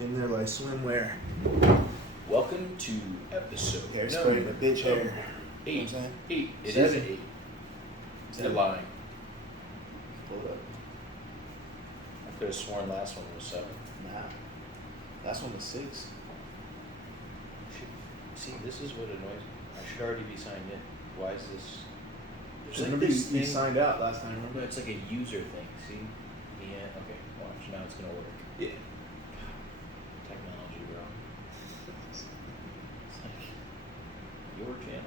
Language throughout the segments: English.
in their like swimwear. Welcome to episode Hairspray, number the bitch hair. eight. You know what I'm saying? It is Seven. an 8. You're Seven. lying. Hold up. I could have sworn last one was 7. Nah. Last one was 6. See, this is what annoys me. I should already be signed in. Why is this? There's like Remember this you thing. signed out last time, No, remember? it's like a user thing. See? Yeah. Okay. Watch. Now it's gonna work. Yeah. Technology, bro. It's like your channel.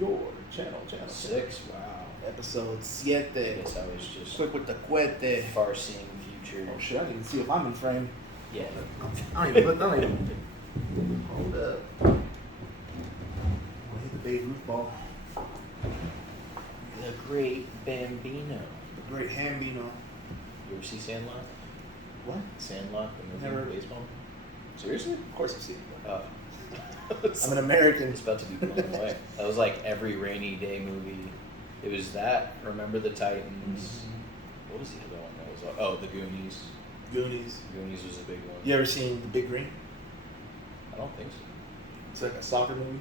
Your channel. 6. Wow. Episode I 7. guess I was just Quick with the cuete. far-seeing future. Oh shit, I didn't even see if I'm in frame. Yeah. I don't even look, Hold up. I'm gonna hit the Babe Ruth ball. The Great Bambino. The great Hambino. You ever see Sandlot? What? Sandlot, the movie Never. baseball? Seriously? Of course I've seen it. Oh. I'm an American. It's about to be blown away. That was like every rainy day movie. It was that. Remember the Titans. What was the other one that was? Oh, the Goonies. Goonies. Goonies was a big one. You ever seen The Big Green? I don't think so. It's like a soccer movie.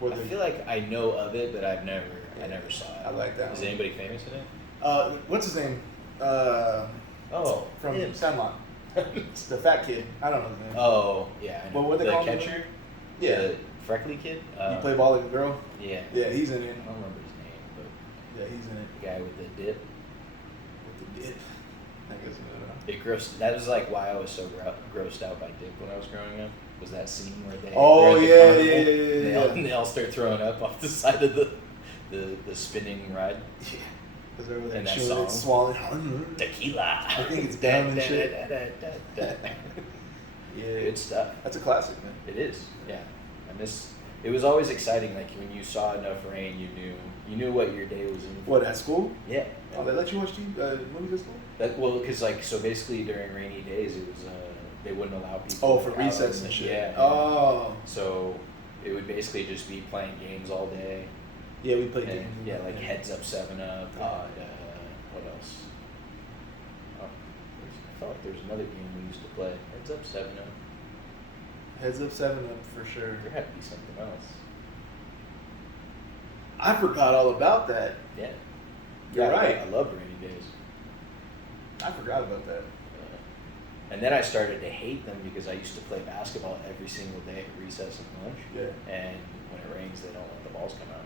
Where I they- feel like I know of it, but I never saw it. I like that Is one. anybody famous in it? What's his name? Oh, From him. Sandlot. The fat kid. I don't know his name. Oh, yeah. I know. What they the call him? catcher? Yeah. The freckly kid? You play ball like a girl? Yeah. Yeah, he's in it. I don't remember his name, but Yeah, he's in it. the guy with the dip. With the dip. I guess It grossed. That was like why I was so grossed out by dip when I was growing up. Was that scene where they? Oh, they're at the yeah, carnival, yeah, and they yeah, all, yeah. and they all start throwing up off the side of the spinning ride. Yeah. Because they're over there And that chewing song. it, swallowing. Tequila. I think it's dumb and shit. Yeah, Yeah, good stuff. that's a classic, man. It is. Yeah, and this. It was always exciting. Like when you saw enough rain, you knew what your day was in. For. What, at school? Yeah. Oh, they let you watch movies at school? Well, because like so basically during rainy days it was they wouldn't allow people. Oh, for out recess on and the- shit. Yeah. Oh. So it would basically just be playing games all day. Yeah, we played And, games. yeah, like Heads Up 7-Up. What else? Oh, I felt like there was another game we used to play. Heads Up 7-Up. Heads Up 7-Up for sure. There had to be something else. I forgot all about that. Yeah. You're Yeah, right. I love rainy days. I forgot about that. And then I started to hate them because I used to play basketball every single day at recess and lunch. Yeah. And when it rains, they don't let the balls come out.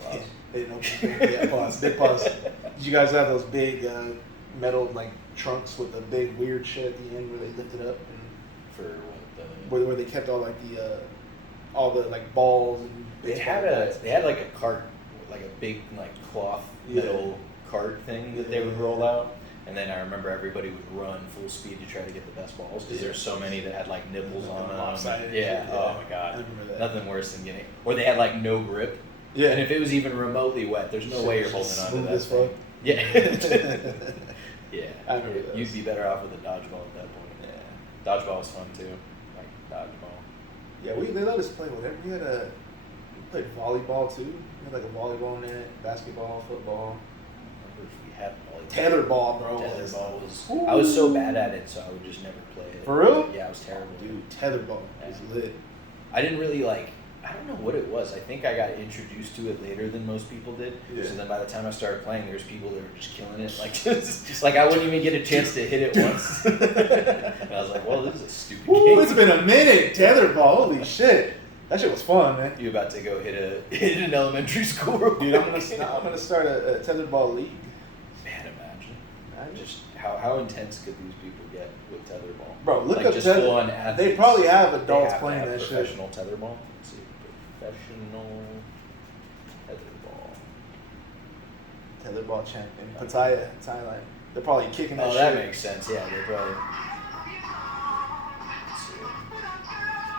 Yeah, Pause. they don't. Yeah, pause. Big pause. Did you guys have those big metal like trunks with the big weird shit at the end where they lift it up and For what the... where they kept all like all the like balls and They baseball had bats? they had like a cart, like a big like cloth metal cart thing that they would roll out, and then I remember everybody would run full speed to try to get the best balls because there's so many that had like nipples on them. Lopsided and Yeah. shit, Oh yeah. my I god. remember that. Nothing worse than getting, or they had like no grip. Yeah. And if it was even remotely wet, there's no way you're holding Just on to smooth that as thing. fuck. Yeah. Yeah. I remember those. You'd be better off with a dodgeball at that point. Yeah. Dodgeball was fun too. Like dodgeball. Yeah, they let us play whatever. We played volleyball too. We had like a volleyball net, basketball, football. I remember if we had volleyball. Tetherball, bro. Tetherball was. Ooh. I was so bad at it, so I would just never play it. For real? Yeah, I was terrible. Dude, tetherball is lit. I didn't really like. I don't know what it was. I think I got introduced to it later than most people did. Yeah. So then by the time I started playing, there was people that were just killing it. Like just like I wouldn't even get a chance to hit it once. And I was like, well, this is a stupid Ooh, game. it's been a minute. Tetherball, holy shit. That shit was fun, man. You about to go hit an elementary school? real Dude, I'm quick. gonna start a tetherball league. Man, imagine. Just how intense could these people get with tetherball? Bro, look like up just tether. full-on They athletes. probably have They adults have to playing have that shit. professional tetherball. Let's see, professional tetherball. Tetherball champion, Pattaya, Thailand. They're probably kicking that Oh, shit. that makes sense. Yeah, they probably. Let's see.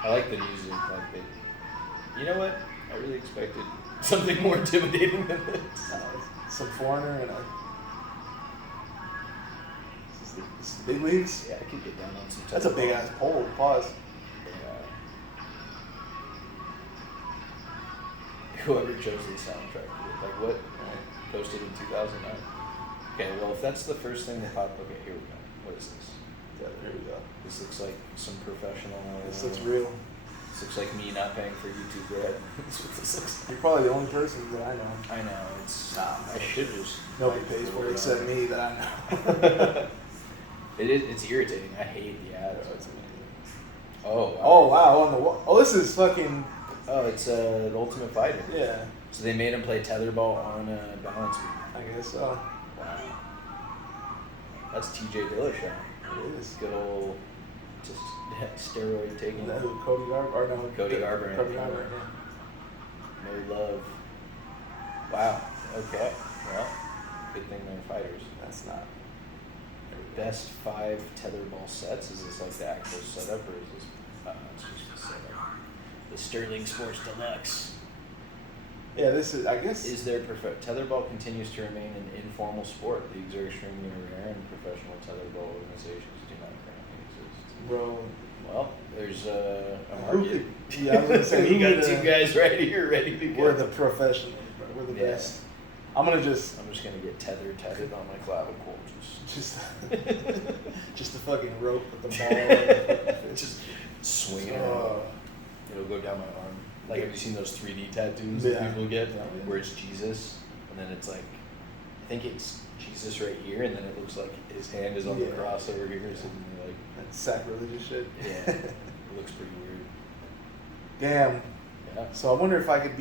I like the music. Like they. You know what? I really expected something more intimidating than this. Some foreigner and a. This is the big leagues. Yeah, I could get down on some. That's a tetherball. big ass pole. Pause. Whoever chose the soundtrack, like what posted in 2009. Okay, well if that's the first thing that popped, okay, here we go. What is this? Yeah, here we go. This looks like some professional. This looks real. This looks like me not paying for YouTube Red. That's what this looks like. You're probably the only person that I know. I know, it's. Nah, I should just. Nobody like, pays for forward it except on. me that I know. It's irritating. I hate the ads. That's amazing. Oh, wow. Oh wow, on the wall. Oh, this is fucking Oh, it's the Ultimate Fighter. yeah. So they made him play tetherball on balance beam. I guess so. Wow. That's TJ Dillashaw. It is. Good old just steroid taking. Is that who Cody Garber or no? Cody Garbrandt. Cody Garbrandt. Yeah. No love. Wow. Okay. Well, good thing they're fighters. That's not. Best 5 tetherball sets. Is this like the actual setup, or is this? It's just the setup. The Sterling Sports Deluxe. Yeah, this is. I guess. Is there tetherball continues to remain an informal sport? Leagues are extremely rare, and professional tetherball organizations do not currently exist. Bro. Well, there's a Who market. could- yeah, I was gonna say, you who got would, 2 guys right here ready to go. We're the professionals, bro. We're the Yeah. best. I'm gonna just. I'm just gonna get tethered on my clavicle. Just. Just the fucking rope with the ball. And the fucking Just fist. swing it Oh. around. It'll go down my arm. Like, have you seen those 3D tattoos Yeah. that people get? Yeah. Where it's Jesus, and then it's like, I think it's Jesus right here, and then it looks like his hand is on the Yeah. cross over here, so like, That's sacrilegious shit. yeah, it looks pretty weird. Damn. Yeah, So I wonder if I could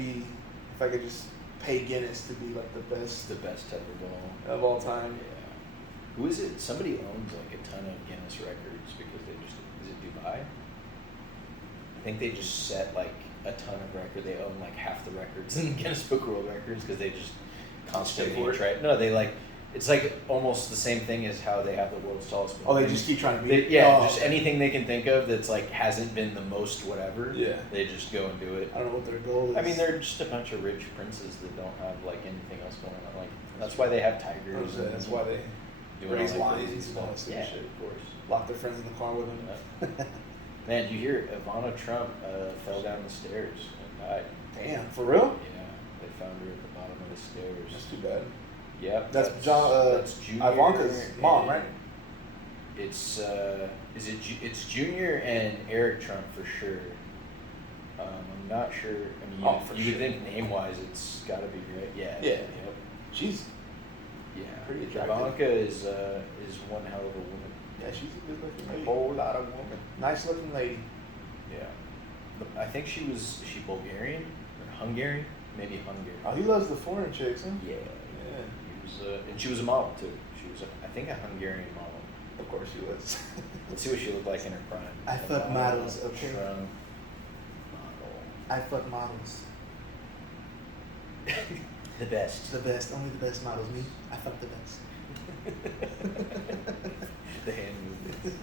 just pay Guinness to be like the it's best the best tetherball. of all time. Yeah. Who is it? Somebody owns like a ton of Guinness records because they just, is it Dubai? I think they just set like a ton of records. They own like half the records in Guinness Book of World Records because they just constantly for it? try. No, they like, it's like almost the same thing as how they have the world's tallest Oh, they building. just keep trying to be. They, yeah, Oh. just anything they can think of that's like hasn't been the most whatever. Yeah. They just go and do it. I don't know what their goal is. I mean, they're just a bunch of rich princes that don't have like anything else going on. Like that's why they have tigers. and That's why they doing raise all that crazy lions and all that stuff. stupid Yeah, shit. of course. Lock their friends in the car with them. Man, you hear Ivana Trump fell down the stairs and died. Damn, for real? Yeah, they found her at the bottom of the stairs. That's too bad. Yep. That's Junior, Ivanka's mom, right? It's it's Junior and Eric Trump for sure. I'm not sure. I mean, Oh, for you would sure. think name wise, it's got to be right. Yeah. Yeah. Yep. She's Yeah. Pretty attractive. Ivanka is one hell of a woman. yeah, she's a good looking A lady. whole lot of woman. Nice looking lady. Yeah. I think is she Bulgarian or Hungarian? Maybe Hungarian. Oh, he loves the foreign chicks, huh? Yeah. Yeah. He was, and she was a model too. She was, I think, a Hungarian model. Of course she was. Let's see what she looked like in her prime. I fuck models, okay? Trump I fuck models. model. The best. The best, only the best models. Me, I fuck the best. The hand movement.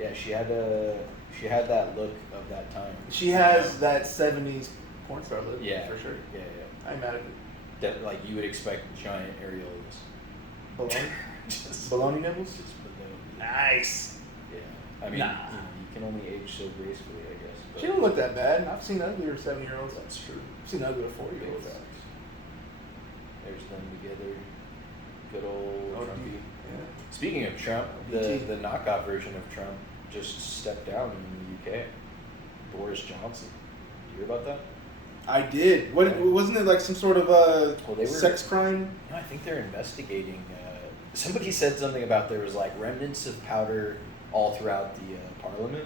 Yeah, she had that look of that time. She has that 70s porn star look. Yeah, for sure. Yeah, yeah. I'm mad at it. That like you would expect giant areolas. Baloney? Just, Baloney nipples? just balloon. Nice. Yeah. I mean, Nah. you can only age so gracefully, I guess. But She don't look that bad. I've seen uglier 7-year-olds. That's true. I've seen uglier Big 40-year-olds. facts. There's them together. Good old Oh, Trumpy. yeah. Speaking of Trump, BT. the knockoff version of Trump just stepped down in the UK. Boris Johnson. You hear about that? I did. What Yeah. wasn't it like some sort of Well, they were- sex crime? No, I think they're investigating. Somebody said something about there was like remnants of powder all throughout the parliament.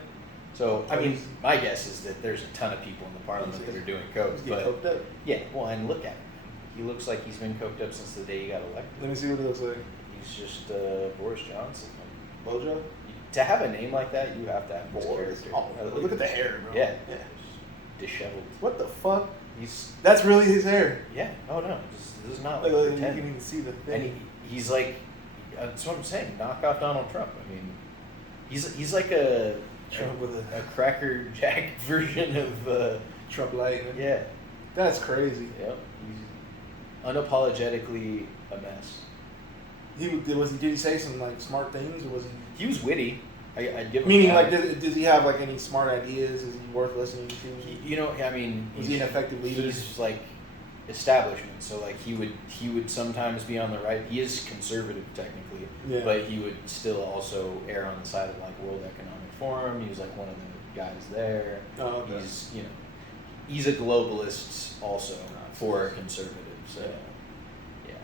So, I mean, my guess is that there's a ton of people in the parliament that are doing coke. He's getting But coked up. yeah, well, and look at him. He looks like he's been coked up since the day he got elected. Let me see what it looks like. He's just Boris Johnson. Bojo? To have a name like that, you have to have this Boris. character. Oh, look at the hair, bro. Yeah. Yeah. Disheveled. What the fuck? He's That's really his hair. yeah. Oh no, this is not Like, like you can pretend. even see the And thing. he's like, that's what I'm saying. Knock off Donald Trump. I mean, he's like a Trump with a Cracker Jack version of Trump light. yeah. That's crazy. Yep. He's unapologetically a mess. Did he say some like smart things or was he? He was witty. I'd give him Meaning, that. like, does he have like any smart ideas? Is he worth listening to? You know, I mean, Was he an effective leader? He's like, establishment. So like he would sometimes be on the right. He is conservative technically, Yeah. but he would still also err on the side of like World Economic Forum. He was like one of the guys there. Oh, okay. He's a globalist also for a conservative. So Yeah.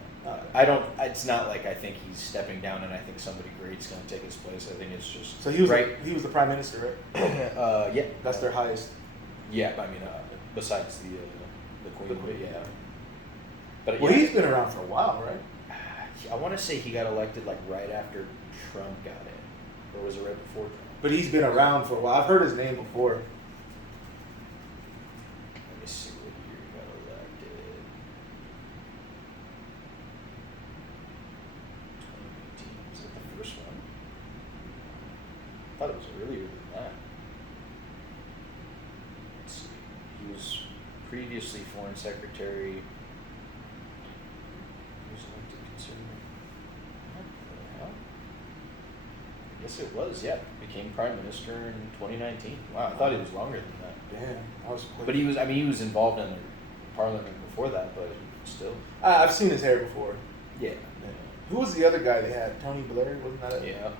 I don't. It's not like I think he's stepping down and I think somebody great's going to take his place. I think it's just So he was right. he was the prime minister, right? Yeah. That's their highest. Yeah, I mean, besides the queen, The queen, but yeah. yeah. But Well, yeah, he's been around for a while, right? I want to say he got elected like right after Trump got in, or was it right before Trump? But he's been around for a while. I've heard his name before. Let me see what year he got elected. 2018. Was it the first one? I thought it was earlier than that. Let's see. He was previously foreign secretary. He was elected conservative. What the hell? I guess it was, yeah. Became prime minister in 2019. Wow, I thought he was longer than that. Damn, I was. But he was involved in the parliament before that, but still. I've seen his hair before. Yeah. Who was the other guy they had? Tony Blair, wasn't that it? Yeah, Tony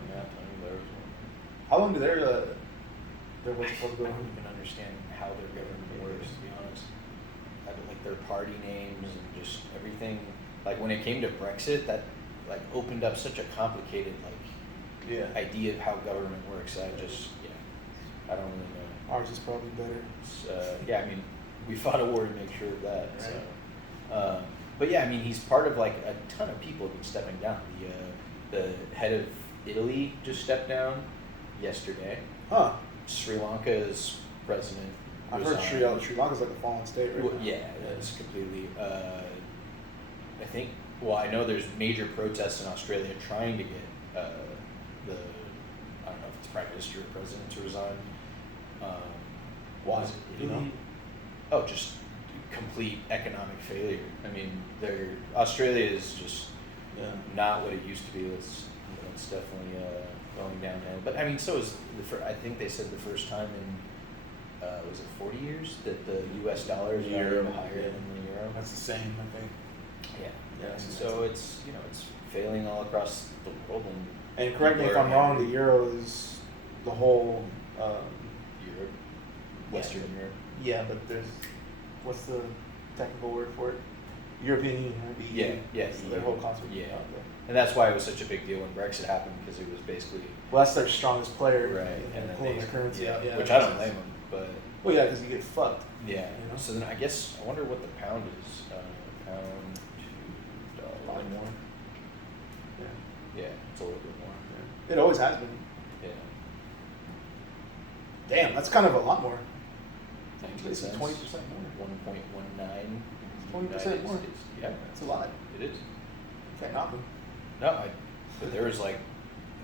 Blair was one. How long did their what's I supposed to go don't on? even understand how their government works, to be honest. I mean, like their party names and just everything. Like when it came to Brexit, that like opened up such a complicated Yeah. idea of how government works. I don't really know. Ours is probably better. I mean, we fought a war to make sure of that. Right. So, but yeah, I mean, he's part of like a ton of people have been stepping down. The head of Italy just stepped down yesterday. Huh. Sri Lanka's president. I've heard resigned. Sri Lanka's like a fallen state right Well, now. yeah, it's completely. I think. Well, I know there's major protests in Australia trying to get I don't know if it's prime minister or president to resign. Why? Was it Do you know? Italy? Oh, just complete economic failure. I mean, Australia is just Yeah. not what it used to be. It's definitely going downhill. But I mean, so is I think they said the first time in was it 40 years that the U.S. dollar is Euro, higher yeah. than the euro. That's the same, I think. Yeah. Yeah, And that's so it's it's failing all across the world And correct me if I'm wrong, the euro is the whole. Europe, Western Europe. Yeah, but what's the technical word for it? European Union, right? The EU. Yeah, So their whole concept. Yeah. Okay. And that's why it was such a big deal when Brexit happened, because it was basically Well, that's their strongest player. right, And then pulling their currency out. Yeah, which that I don't makes blame sense. them, but Well, yeah, because you get fucked. yeah. You know? So then I wonder what the pound is. Pound to A dollar. lot more. Yeah. Yeah, it's a little bit more. Yeah. It always has been. Yeah. Damn, that's kind of a lot more. 19 It's cents. 20% more. 1.19. 20% more. Yeah, That's a lot. it is. Can't knock them. No, but there was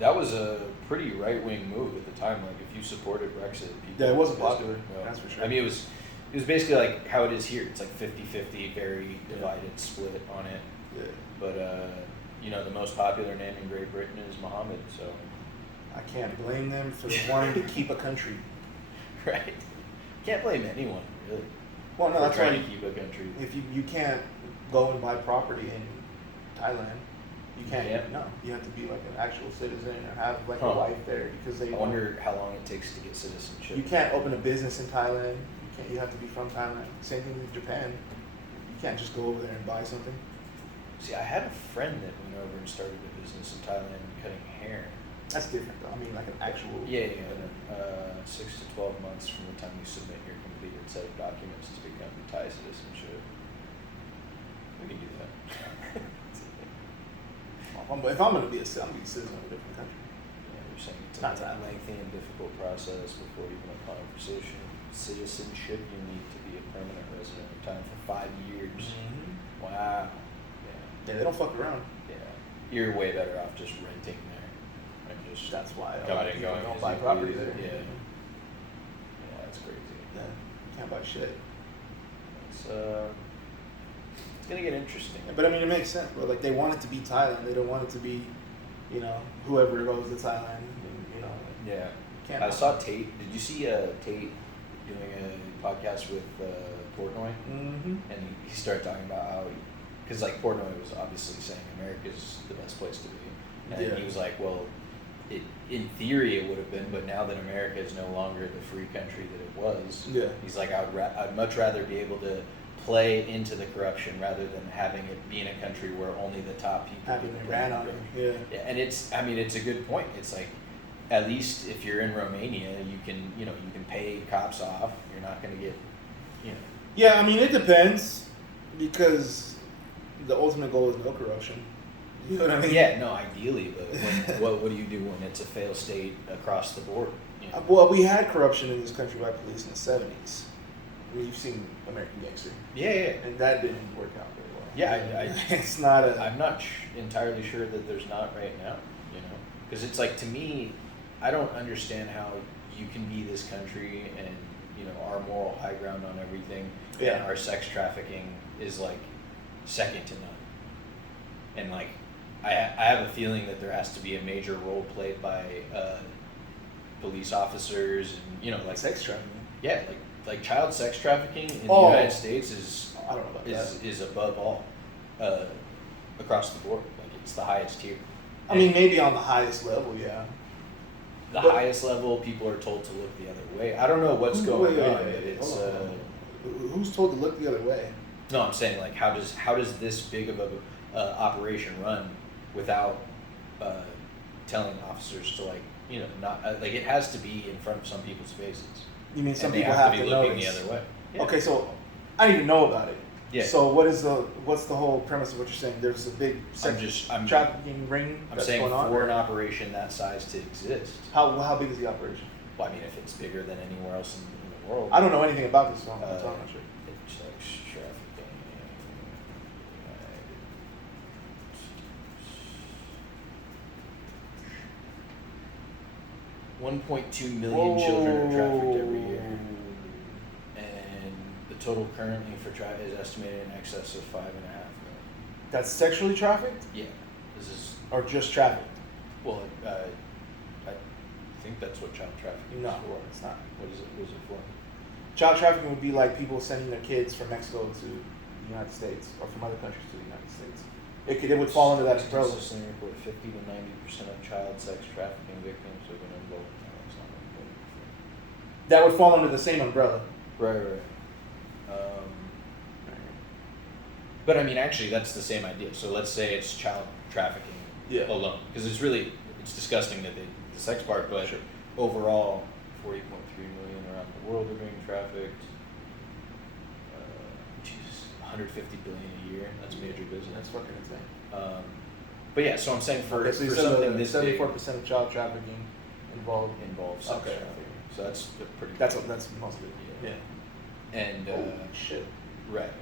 that was a pretty right wing move at the time. Like if you supported Brexit, people Yeah, it wasn't just- popular, that's for sure. I mean, it was basically like how it is here. It's like 50-50, very divided, split on it. Yeah. But the most popular name in Great Britain is Mohammed. So I can't blame them for wanting to keep a country. right, can't blame anyone really. Well, no, for that's trying why to keep a country. if you can't go and buy property in Thailand, you can't. can't? No, you have to be like an actual citizen or have like Huh. a life there because I wonder how long it takes to get citizenship. You can't open a business in Thailand. You can't. You have to be from Thailand. Same thing with Japan. You can't just go over there and buy something. See, I had a friend that went over and started a business in Thailand cutting hair. That's different though. I mean, like an actual. Yeah. 6 to 12 months from the time you submit your completed set of documents to become Thai citizenship. We can do that. If I'm gonna be a citizen, I'm gonna be a citizen of a different country. Yeah, you're saying it's Not a Thailand. lengthy and difficult process before even applying for citizenship. You need to be a permanent resident of Thailand for 5 years. Wow. Yeah, they don't fuck around. Yeah. You're way better off just renting there and just That's why a coming lot of and people going don't as buy you property please. there. Yeah. Yeah, that's crazy. Yeah, can't buy shit. It's gonna get interesting. But I mean, it makes sense. But like, they want it to be Thailand. They don't want it to be, whoever goes to Thailand. Yeah. Can't I saw Tate. Did you see Tate doing a podcast with Portnoy, Mm-hmm. and he started talking about how, because like Portnoy was obviously saying America's the best place to be, and Yeah. he was like, well, in theory it would have been, but now that America is no longer the free country that it was, Yeah. he's like, I'd much rather be able to play into the corruption rather than having it be in a country where only the top people Having get it to ran play. on him. Yeah. Yeah, and it's a good point. It's like, at least if you're in Romania, you can pay cops off. You're not going to get, Yeah, I mean, it depends because the ultimate goal is no corruption. You know what I mean? Yeah, no, ideally, but what do you do when it's a failed state across the board? You know? Well, we had corruption in this country by police in the 70s. We've seen American Gangster. Yeah, And that didn't work out very well. Yeah, it's not a. I'm not entirely sure that there's not right now, because it's like, to me, I don't understand how you can be this country and our moral high ground on everything, Yeah. and our sex trafficking is like second to none. And like, I have a feeling that there has to be a major role played by police officers and like sex trafficking. Yeah, like child sex trafficking in the Oh. United States is I don't know about that. is above all across the board. Like, it's the highest tier. I mean, maybe on the highest level, yeah. The But- highest level, people are told to look the other way. I don't know what's going on, but it's Hold on. Who's told to look the other way? no. I'm saying, like, how does this big of a operation run without telling officers to not like, it has to be in front of some people's faces. You mean some and they people have have to be to looking notice? the other way. Yeah. Okay, so I didn't even know about it. Yeah. So what's the whole premise of what you're saying? There's a big sex I'm trafficking ring I'm that's saying going on. for an operation that size to exist. How big is the operation? Well, I mean, if it's bigger than anywhere else in the world. I don't know anything about this, so I'm not sure. It's sex trafficking. 1.2 million children are trafficked every year, and the total currently for is estimated in excess of 5.5 million. That's sexually trafficked Yeah, this is or just trafficked? well. I think that's what child trafficking No, is for. it's not. What is it? What is it for? Child trafficking would be like people sending their kids from Mexico to the United States or from other countries to the United States. It would fall under that umbrella. Consistently report 50 to 90% of child sex trafficking victims have been involved. No, it's not involved. That would fall under the same umbrella. Right. But I mean, actually, that's the same idea. So let's say it's child trafficking Yeah. alone, because it's disgusting that the sex part, but Sure. overall, 40.3 million around the world are being trafficked. Jesus, 150 billion a year. That's major business. That's fucking insane. But yeah, so I'm saying for Okay, so you for said something this big 74% of child trafficking involved. involves sex Okay. trafficking. So that's a pretty. That's most of it. Yeah. Yeah. And Holy shit. right.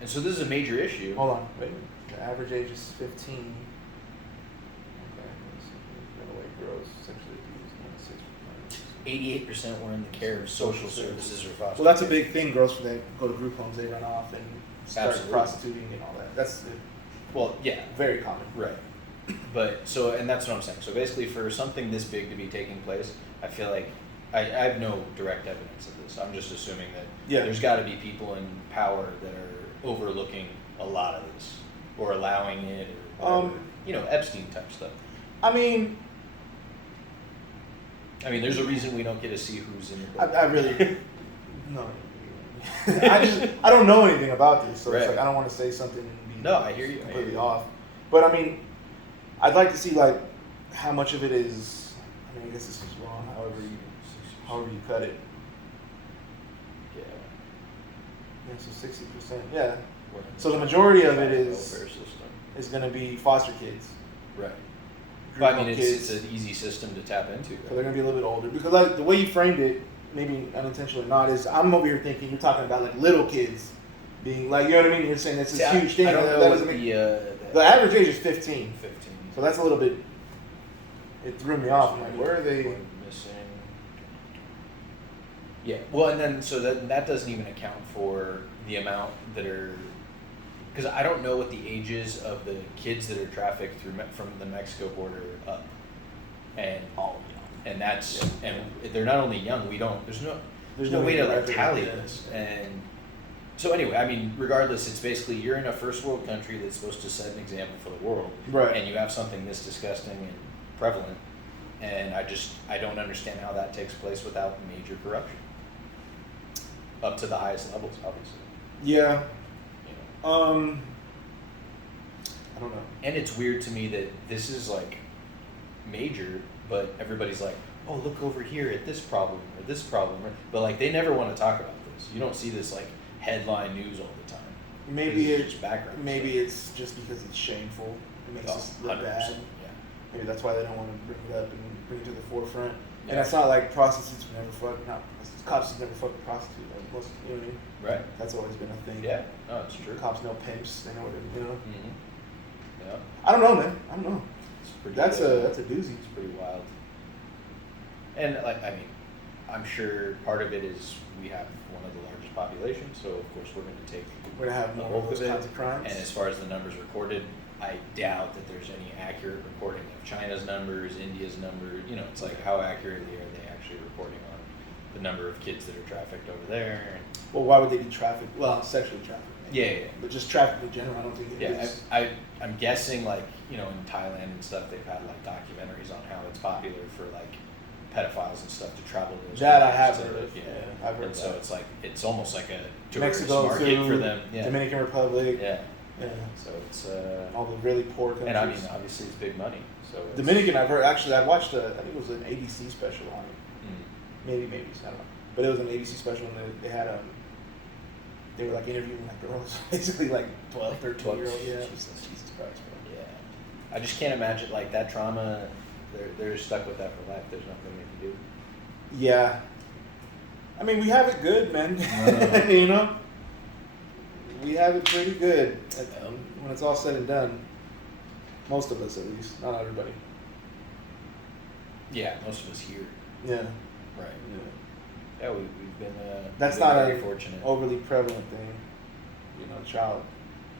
And so this is a major issue. Hold on, wait a minute. The average age is 15. Okay. Runaway girls sexually abused 88% were in the care of social services or foster. Well, that's a big thing. Girls for they go to group homes, they run off and start Absolutely. prostituting and all that. That's Well, yeah, very common. right. But so, and that's what I'm saying. So basically, for something this big to be taking place, I feel like I have no direct evidence of this. I'm just assuming that Yeah. there's got to be people in power that are overlooking a lot of this or allowing it, or whatever. Epstein type stuff. I mean, There's a reason we don't get to see who's in the book. I really no. I don't know anything about this, so it's Right. like I don't want to say something and be No, I hear you. completely off. But I mean, I'd like to see like how much of it is. I mean, I guess this is wrong. However you cut it. Yeah. Yeah, so 60%. Yeah, We're in So the majority of it child is- welfare system. is going to be foster kids. Right. Group But I home mean, kids. it's an easy system to tap into. So they're gonna be a little bit older because like the way you framed it, maybe unintentionally or not, is I'm over here thinking you're talking about like little kids being like, you know what I mean? You're saying that's this huge thing. I don't that know doesn't what make- the the average age is 15, 15. so that's a little bit. It threw me off. I'm like, where are they? Missing. Yeah. Well, and then so that doesn't even account for the amount that are, because I don't know what the ages of the kids that are trafficked from the Mexico border up, and and that's and they're not only young. There's no way to like record, tally yeah. this, and So anyway, I mean, regardless, it's basically you're in a first world country that's supposed to set an example for the world, Right. and you have something this disgusting and prevalent, and I don't understand how that takes place without major corruption, up to the highest levels, obviously. Yeah. You know? I don't know. And it's weird to me that this is like major, but everybody's like, oh, look over here at this problem or this problem, but like they never want to talk about this. You don't see this like headline news all the time. Maybe It's it's just background. maybe stuff. it's just because it's shameful. It makes Oh, us look 100%, bad. yeah. Maybe that's why they don't want to bring it up and bring it to the forefront. Yeah. And it's not like prostitutes would never fuck. Not cops have never fucked a prostitute. Like most, you know what I mean? Right. That's always been a thing. Yeah. No, it's true. Cops know pimps. They know what you know. Mm-hmm. Yeah. I don't know, man. I don't know. It's pretty. That's a doozy. It's pretty wild. And like, I mean, I'm sure part of it is we have one of the largest populations, so of course we're going to take We're gonna have the more bulk of those of it. kinds of crimes. And as far as the numbers recorded, I doubt that there's any accurate reporting of China's numbers, India's numbers. You know, it's like how accurately are they actually reporting on the number of kids that are trafficked over there? And Well, why would they be trafficked? Well, sexually trafficked. maybe. yeah, yeah, yeah. But just trafficked in general, I don't think it Yeah, is. I'm guessing like, you know, in Thailand and stuff, they've had like documentaries on how it's popular for like pedophiles and stuff to travel to those That I countries have to- heard of. Yeah, I've heard and so that. it's like it's almost like a tourist Mexico market too, for them. Yeah, Dominican Republic. yeah. Yeah. So it's All the really poor countries. and I mean obviously it's big money. So it's, Dominican, I've heard. Actually, I watched I think it was an ABC special on it. Mm. Maybe, I don't know. But it was an ABC special, and they had they were like interviewing like girls, basically like 12, 13-year-old. Yeah. Jesus Christ, bro. Yeah. I just can't imagine like that trauma. They're stuck with that for life. There's nothing they can do. Yeah. I mean, we have it good, man. Uh. You know, we have it pretty good Um, when it's all said and done. Most of us, at least, not everybody. Yeah, most of us here. Yeah. Right. Yeah. Yeah, we've been. That's we've been not very a fortunate. overly prevalent thing. You know, child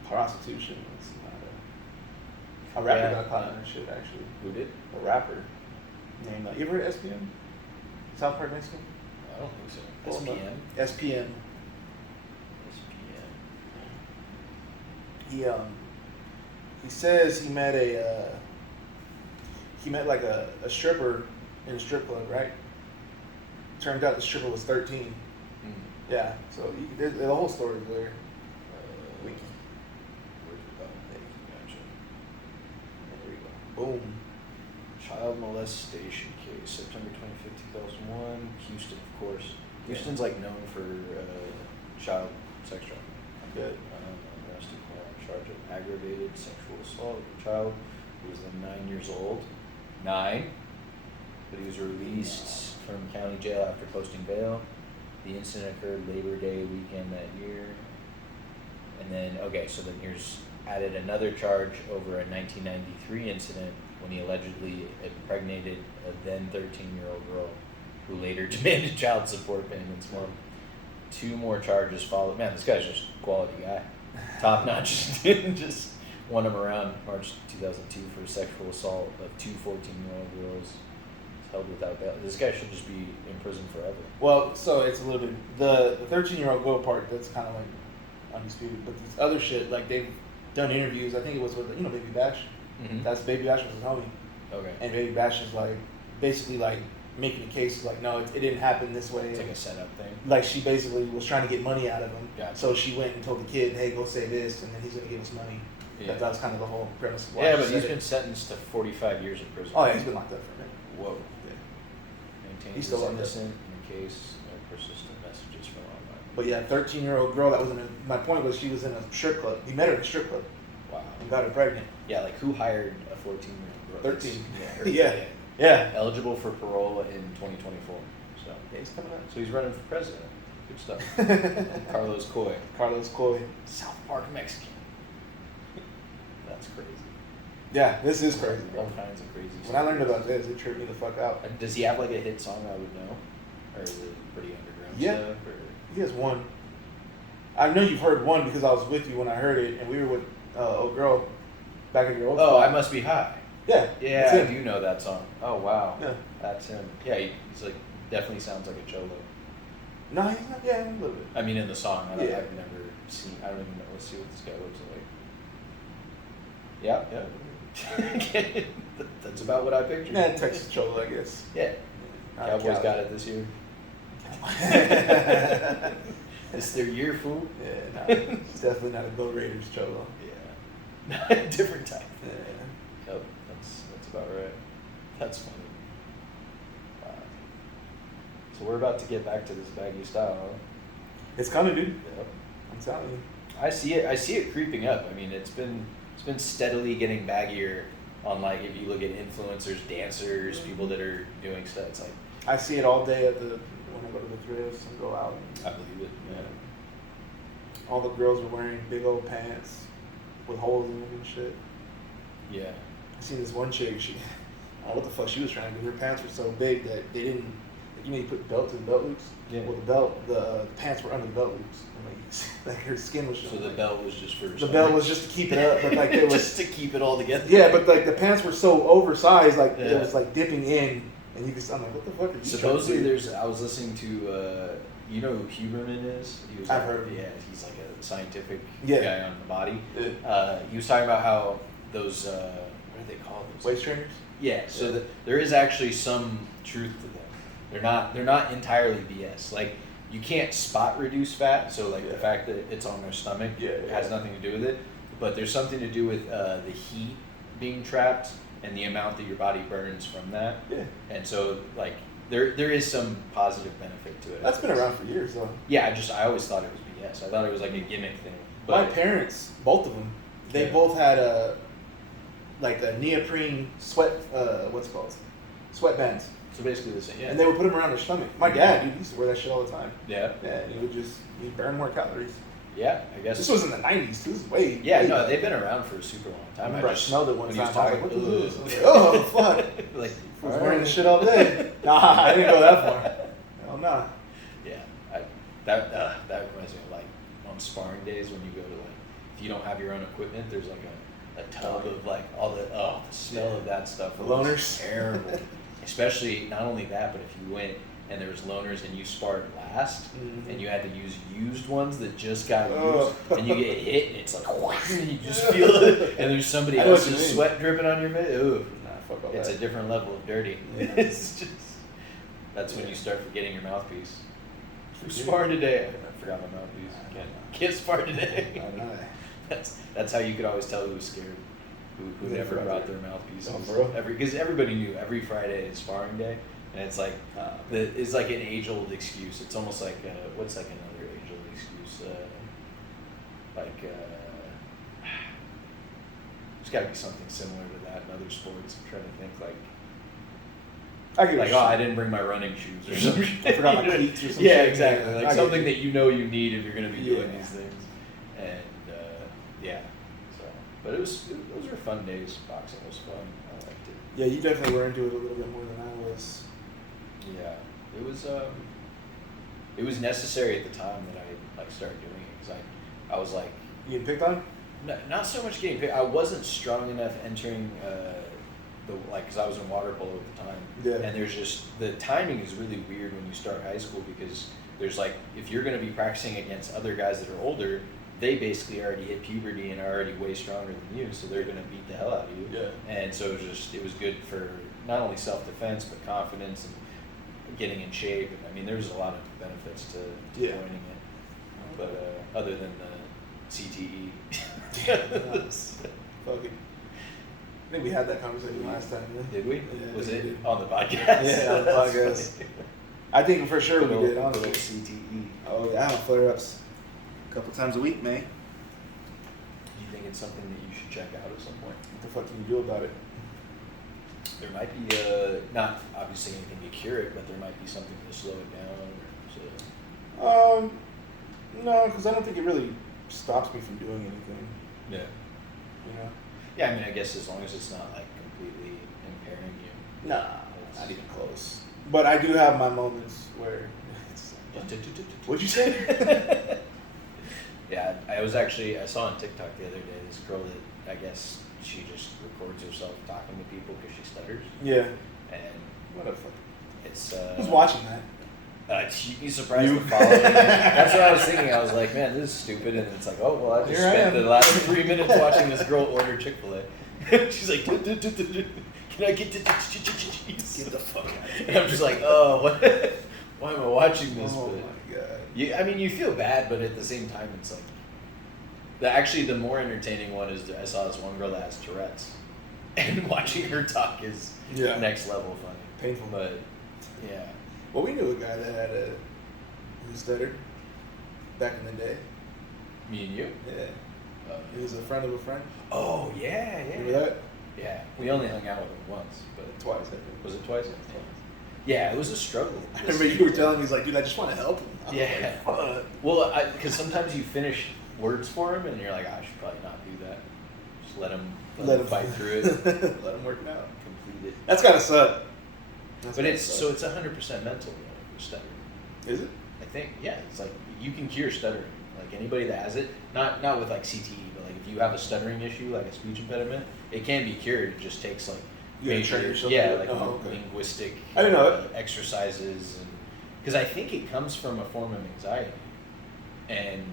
prostitution is not a rapper Yeah. got caught in that shit, actually. Who did? A rapper named, you ever heard of SPM? South Park Mexican? I don't think so. Pull him up. SPM. SPM. SPM. He says he met like a stripper in a strip club, right? Turned out the stripper was 13. Mm. Yeah, so the whole story is there. Wiki. Where's it going? Gotcha. There we go. Boom. Child molestation case, September 25th, 2001. Houston, of course. Houston's like known for child sex trafficking. Good. Arrested on charge of aggravated sexual assault of a child who was then 9 years old. 9. But he was released from county jail after posting bail. The incident occurred Labor Day weekend that year. And then, okay, so then here's added another charge over a 1993 incident when he allegedly impregnated a then 13-year-old girl who later demanded child support payments. 2 more charges followed. Man, this guy's just a quality guy. Top notch. Just won him around March 2002 for sexual assault of 2 14-year-old girls. He's held without bail. This guy should just be in prison forever. Well, so it's a little bit the 13-year-old girl part that's kind of like undisputed, but this other shit, like they've done interviews. I think it was with Baby Bash. Mm-hmm. That's Baby Bash was his homie, Okay. and Baby Bash is like basically like making a case like no, it didn't happen this way. It's like a setup thing. Like she basically was trying to get money out of him. Gotcha. So she went and told the kid, hey, go say this, and then he's gonna give us money. Yeah. That was kind of the whole premise of why Yeah, she but said he's it. been sentenced to 45 years in prison. Oh yeah, he's been locked up for a minute. Whoa. Yeah. Maintains He's still his locked up. innocent in the case of persistent messages from online. But yeah, 13-year-old girl that was in a. My point was she was in a strip club. He met her in a strip club Wow. and got her pregnant. Yeah, like who hired a 14-year-old girl? 13. Yeah, Yeah. Yeah. Eligible for parole in 2024. So, Yeah, he's coming so he's running for president. Good stuff. up. Carlos Coy. Carlos Coy. South Park Mexican. That's crazy. Yeah, this is crazy, All bro. kinds of crazy When I learned about this, it tripped me the fuck out. Does he have like a hit song I would know? Or is it pretty underground Yeah. stuff? Or? He has one. I know you've heard one because I was with you when I heard it, and we were with old girl back at your old Oh, spot. I Must Be High. Yeah. Yeah, that's I him. do know that song. Oh, wow. Yeah. That's him. Yeah, he's like, definitely sounds like a cholo. No, he's not. Yeah, a little bit. I mean, in the song, I've Yeah. never seen. I don't even know. Let's see what this guy looks like. Yeah. That's about what I pictured. Yeah, Texas Cholo, I guess. Yeah. Not Cowboys Cali. got it this year. It's their year, fool. Yeah, no, it's definitely not a Go Raiders Cholo. Yeah. Different type. Yeah. Yep. That's about right. That's funny. Wow. So we're about to get back to this baggy style, huh? It's coming, dude. Yep. I'm telling you. I see it creeping up. I mean, it's been steadily getting baggier on, like, if you look at influencers, dancers, people that are doing stuff. It's like, I see it all day when I go to the thrifts and go out. I believe it. Yeah. All the girls are wearing big old pants with holes in them and shit. Yeah. I seen this one chick. She, I don't know what the fuck she was trying to do. Her pants were so big that they didn't. You know, you put belt to the belt loops. Yeah. Well, the pants were under the belt loops, and like her skin was showing. So the belt was just for The belt was just to keep it up, but like it was just to keep it all together. Yeah, but like the pants were so oversized, like Yeah. it was like dipping in, and you just I'm like, what the fuck are you? Supposedly, trying to do? I was listening to, you know who Huberman is? He was I've heard of him. Yeah, he's like a scientific Yeah. guy on the body. Yeah. He was talking about how those, what are they called? Those Waist trainers. Yeah, so Yeah. there is actually some truth to them. They're not entirely BS. Like, you can't spot reduce fat, so like Yeah. the fact that it's on their stomach has nothing to do with it. But there's something to do with the heat being trapped and the amount that your body burns from that. Yeah, And so like there is some positive benefit to it. that's been around for years though. Yeah, I always thought it was BS. I thought it was like a gimmick thing. My But parents, both of them, they Yeah. both had a neoprene sweat. What's it called? Sweatbands, so basically the same. Yeah. and they would put them around their stomach. My dad, dude, he used to wear that shit all the time. yeah. Yeah, and he'd burn more calories. Yeah. I guess. This was in the '90s too. This is way. Yeah. way No, back. they've been around for a super long I time. remember I smelled it one when he time. was I was like, talking, what is this? I was like, "Ugh." oh fuck. Like, I was wearing this shit all day. Nah, I didn't go that far. Hell nah. Yeah, that reminds me of like on sparring days when you go to like, if you don't have your own equipment, there's like a tub of like all the smell of that stuff. The was loners. terrible. Especially not only that, but if you went and there was loners and you sparred last, Mhm. and you had to use used ones that just got Ugh. used, and you get hit and it's like, and you just feel it, and there's somebody I know what you else's mean. sweat dripping on your face. Ooh. Nah, fuck all It's that. a different level of dirty. Yeah. It's just that's when Yeah. you start forgetting your mouthpiece. Who's Yeah. sparring today? I forgot my mouthpiece. Can't spar today. I know. That's how you could always tell who was scared, who Yeah, never forgot brought their- their mouthpiece. Oh, for real? Because everybody knew every Friday is sparring day, and it's like it's like an age old excuse. It's almost like what's like another age old excuse? There's got to be something similar to that in other sports. I'm trying to think I get like, what oh, you're I saying. didn't bring my running shoes or something. I forgot my cleats or some Yeah, shit. exactly. Yeah, I Like get something you. that you know you need if you're going to be doing Yeah. these things. And yeah, so but those were fun days. Boxing was fun. I liked it. Yeah, you definitely were into it a little bit more than I was. Yeah, it was necessary at the time that I like started doing it because I was like You getting picked on? not so much getting picked. I wasn't strong enough entering because I was in water polo at the time. Yeah. And there's just the timing is really weird when you start high school because there's like if you're going to be practicing against other guys that are older, they basically already hit puberty and are already way stronger than you, so they're going to beat the hell out of you. Yeah. And so it was good for not only self-defense but confidence and getting in shape. I mean, there's a lot of benefits to Yeah. joining it, but other than the CTE. Fuck it. I think we had that conversation last time. Yeah? Did we? Yeah, Was we it did. on the podcast? Yeah, on the That's podcast. funny. I think for sure Good we old- did, good old honestly. CTE. Oh yeah, I have flare-ups a couple times a week, man. Do you think it's something that you should check out at some point? What the fuck can you do about it? There might be not obviously anything to cure it, but there might be something to slow it down. Or No, because I don't think it really stops me from doing anything. yeah. You know? Yeah, I mean, I guess as long as it's not like completely impairing you. Nah, not even close. But I do have my moments where. It's What'd you say? Yeah, I saw on TikTok the other day this girl that I guess she just records herself talking to people because she stutters, Yeah. and What a fuck. it's Who's watching that? You'd be surprised the following. That's what I was thinking. I was like, man, this is stupid. And it's like, oh, well, I just Here I spent am. the last 3 minutes watching this girl order Chick-fil-A. She's like, can I get the cheese? Get the fuck out of here. And I'm just like, oh, what? Why am I watching this? Oh But my god. I mean, you feel bad, but at the same time, it's like, actually, the more entertaining one is I saw this one girl that has Tourette's. And watching her talk is Yeah. next level funny. Painful. But, yeah. Well, we knew a guy that had who stuttered back in the day. Me and you? Yeah. He was a friend of a friend. Oh, yeah, yeah. Remember that? Yeah, we only hung out with him once, but Twice, I think. was it twice? Yeah, it was a struggle. I remember you were telling me, he's like, dude, I just want to help him. I was Yeah. like, fuck. Well, because sometimes you finish words for him, and you're like, I should probably not do that. Just let him fight through it, Let him work it out. complete it. That's gotta suck. That's But gotta it's suck. it's 100% mental, for stuttering. Is it? I think, yeah, it's like you can cure stuttering. Like anybody that has it, not with like CTE, but like if you have a stuttering issue, like a speech impediment, it can be cured. It just takes like You gotta train yourself to yeah, do it? like Oh, okay. linguistic I didn't know it. exercises, and because I think it comes from a form of anxiety, and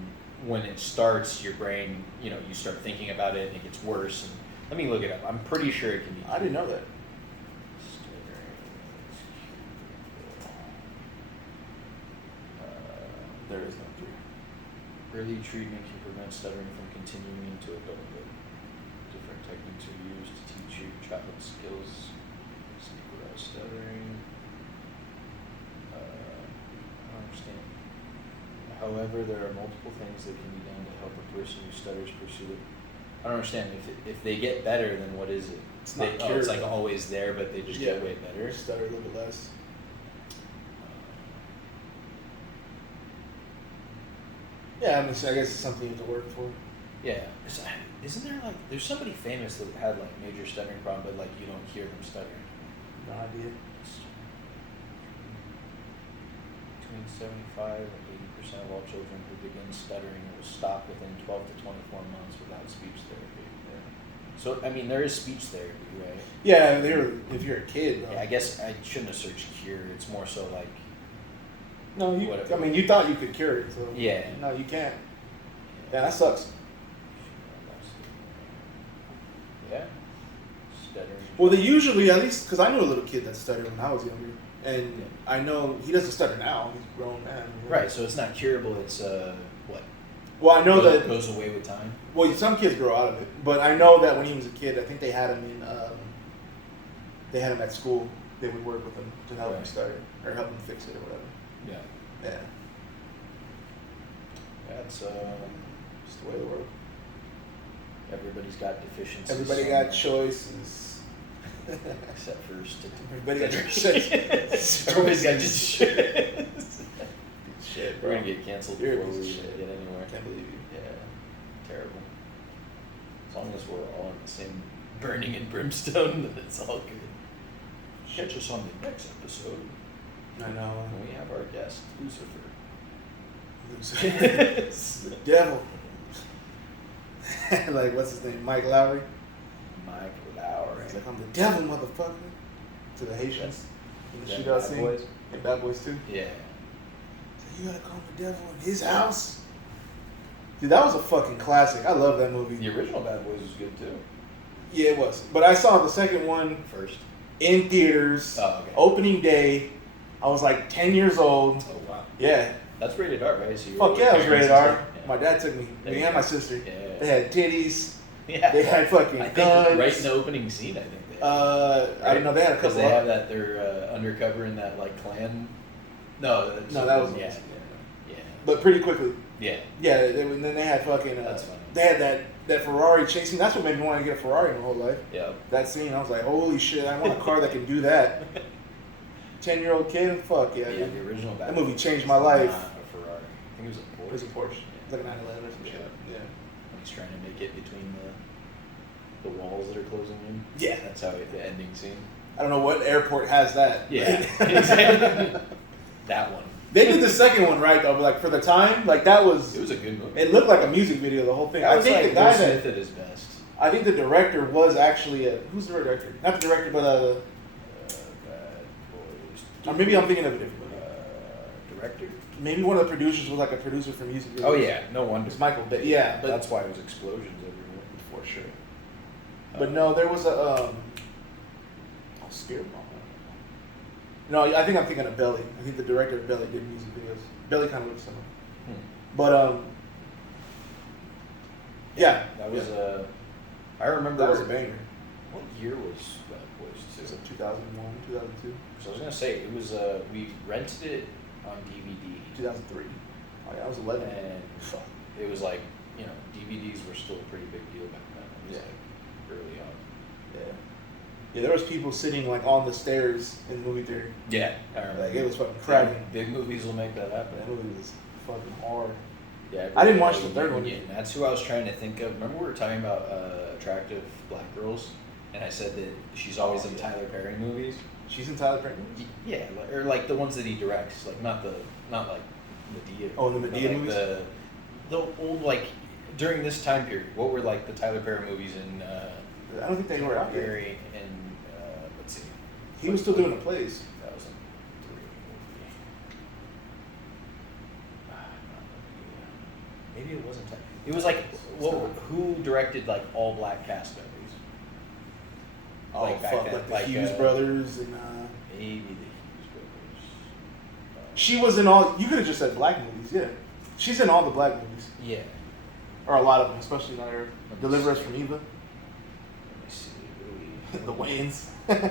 when it starts, your brain, you start thinking about it, and it gets worse. And let me look it up. I'm pretty sure it can be. I didn't know that. There is no cure. Early treatment can prevent stuttering from continuing into adulthood. Different techniques are used to teach your child skills. Speak without stuttering. I don't understand. However, there are multiple things that can be done to help a person who stutters pursue it. I don't understand. If they get better, then what is it? It's not it's cured, like though. always there, but they just get way better. Stutter a little bit less. Yeah, I guess it's something you have to work for. Yeah. Isn't there like there's somebody famous that had like major stuttering problem, but like you don't hear them stuttering. No idea. Between 75 and 80% of all children who begin stuttering will stop within 12 to 24 months without speech therapy. Yeah. So I mean, there is speech therapy, right? Yeah, if you're a kid. Bro. Yeah, I guess I shouldn't have searched cure. It's more so like No, whatever. I mean, you thought you could cure it, so Yeah. No, you can't. Yeah, that sucks. Yeah. Stuttering. Well, they usually, at least, because I knew a little kid that stuttered when I was younger, and I know he doesn't stutter now. He's a grown man. Right. So it's not curable. It's what? Well, I know that. Goes away with time. Well, some kids grow out of it, but I know that when he was a kid, I think they had him in. They had him at school. They would work with him to help him Right. stutter or help him fix it or whatever. Yeah. Yeah, That's just the way of the world. everybody's got deficiencies. Everybody got choices. Except for statistics. Everybody got choices. Everybody's got just shit. Shit, We're bro. gonna get canceled You're a before piece we of even shit. get anywhere. Can't believe you. Yeah, terrible. As long as we're all in the same burning and brimstone, then it's all good. Catch us on the next episode I know. when we have our guest Lucifer. The devil. Like, what's his name? Mike Lowry. Mike Lowry. He's like, I'm the devil, motherfucker. To the Haitians. In the Yeah, shootout Bad scene. Boys. And Bad Boys too. Yeah. So you gotta call the devil in his house? Dude, that was a fucking classic. I love that movie. The original Bad Boys was good too. Yeah, it was. But I saw the second one First. in theaters. Oh, okay. Opening day. I was like 10 years old. Oh wow. Yeah. That's rated R, right? So Fuck yeah, it was rated R. Yeah. My dad took me. There Me you and go. my sister. Yeah. They had titties. Yeah. They had fucking I think guns. right in the opening scene, I think. They I didn't know they had a because couple. they have that they're undercover in that like clan. No, that's, No, that was yeah, yeah, But pretty quickly. yeah. Yeah, and then they had fucking. That's funny. They had that Ferrari chasing. That's what made me want to get a Ferrari my whole life. Yeah. That scene, I was like, holy shit! I want a car that can do that. 10-year-old kid, fuck yeah, Yeah, dude. the original. That Bad movie Boys changed was my life. not a Ferrari. I think it was a Porsche. It was a Porsche. Yeah. It's like a 911 or some Yeah. shit. Yeah. When he's trying to make it between the walls that are closing in. Yeah. That's how the ending scene. I don't know what airport has that. Yeah. Exactly. That one. They did the second one right though, but like for the time, like that was. It was a good movie. It looked like a music video. The whole thing. That I was think like the guy Will that. Smith at his best. I think the director was actually who's the director? Not the director, but Bad Boys. or maybe I'm thinking of a different movie. director? Maybe one of the producers was like a producer for music videos. Oh yeah, no wonder. It's Michael Bay. Yeah, but That's why it was explosions everywhere. for sure. But no, there was a Spirit Bomb. No, I think I'm thinking of Belly. I think the director of Belly did music videos. Belly kind of looks similar. But yeah, That was I remember. that was a banger. What year was Bad Boys It was 2? like 2001, 2002, So I was gonna say it was. We rented it on DVD, 2003. Oh yeah, I was 11. and Fuck. it was like DVDs were still a pretty big deal back then. It was Yeah. like early on. Yeah. Yeah, there was people sitting like on the stairs in the movie theater. Yeah, I remember. Like it was fucking crowded. Big movies will make that happen. That movie was fucking hard. Yeah, I didn't watch the third one. Yeah, that's who I was trying to think of. Remember we were talking about attractive black girls, and I said that she's always in Tyler Perry movies. She's in Tyler Perry movies? Yeah, or like the ones that he directs, like not like Medea. Oh, the but Medea like movies? The old like during this time period. What were like the Tyler Perry movies in? I don't think they were out yet. Perry and let's see. He was still doing the plays. 2003. Maybe it wasn't. It was like who directed like all black cast movies? Oh Like back fuck, then, like the like, Hughes brothers and Maybe the Hughes brothers. she was in all. You could have just said black movies, yeah. She's in all the black movies, Yeah. or a lot of them, especially like her Let me Deliver Us see. from Eva, Let me see. What the Wayans. There's not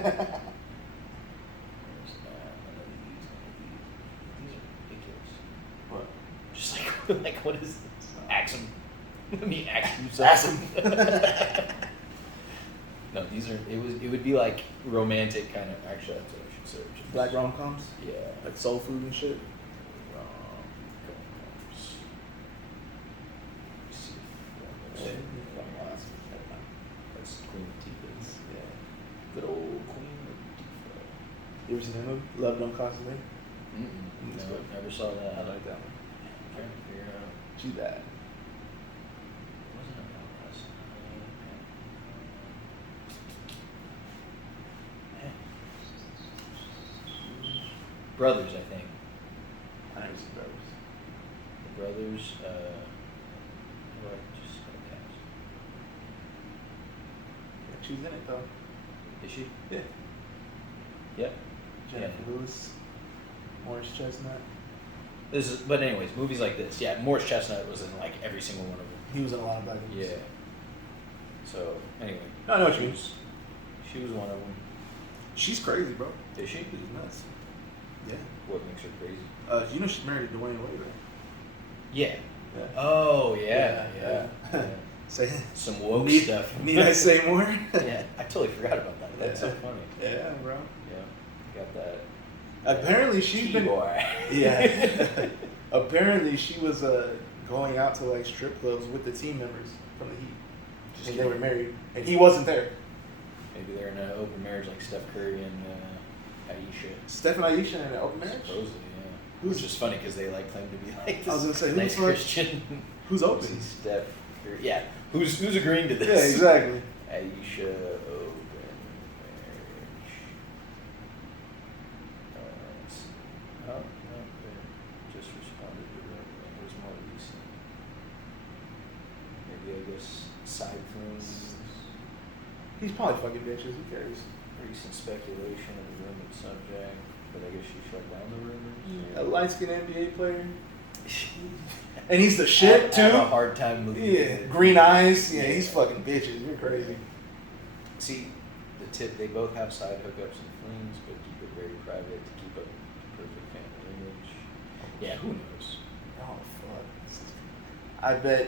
none of these. These are ridiculous. What? Just like what is this? Axum. Let me Axum. Axum. No, these are. It would be like romantic kind of. Actually, that's what I should search. Black rom-coms, Yeah. like soul food and shit. Rom-coms. Let's see. That's Queen Latifah's. Yeah. Good old Queen Latifah. You ever seen that movie? Love Don't Cost a Thing. Mm-mm. It's No, good. never saw that. I like that one. I'm trying to figure out. She's bad. Wasn't it about last night? Brothers, I think. I never seen Brothers. The brothers. What? Just okay. Yeah, she's in it though. Is she? Yeah. Yep. Jennifer Yeah. Lewis, Morris Chestnut. This is, but anyways, movies like this. Yeah, Morris Chestnut was in like every single one of them. He was in a lot of black movies. Yeah. So anyway, No, I know what you mean. she was one of them. She's crazy, bro. Is she? She's nuts. Yeah. What makes her crazy? You know she's married to Dwayne Wade, right? Yeah. Yeah. Oh yeah, Yeah. yeah. Say. Some woke Need- stuff. Need I say more? Yeah, I totally forgot about that. That's so funny. Yeah, bro. Yeah, got that. Apparently she's been. T-boy. Yeah. Apparently she was going out to like strip clubs with the team members from the Heat, Just and they were kidding. married, and he wasn't there. Maybe they're in an open marriage like Steph Curry and Aisha. Steph and Aisha in an open marriage. Supposedly, yeah. Who's- Which is funny because they like claim to be like this I was gonna say, who's nice like- Christian. Who's open? Steph Curry. Yeah. Who's agreeing to Yeah, this? exactly. Aisha open marriage. Oh no, they just responded to that. It was more recent. Maybe I guess side flings. He's probably fucking bitches. Who cares? Recent speculation of the rumored subject, but I guess she shut down the rumors. A light skinned NBA player, and he's the shit I have a too. hard time moving. Yeah, green eyes. Yeah, he's fucking bitches. You're crazy. See, the tip, they both have side hookups and flings, but keep it very private to keep up the perfect family image. Yeah, who knows? Oh fuck. I bet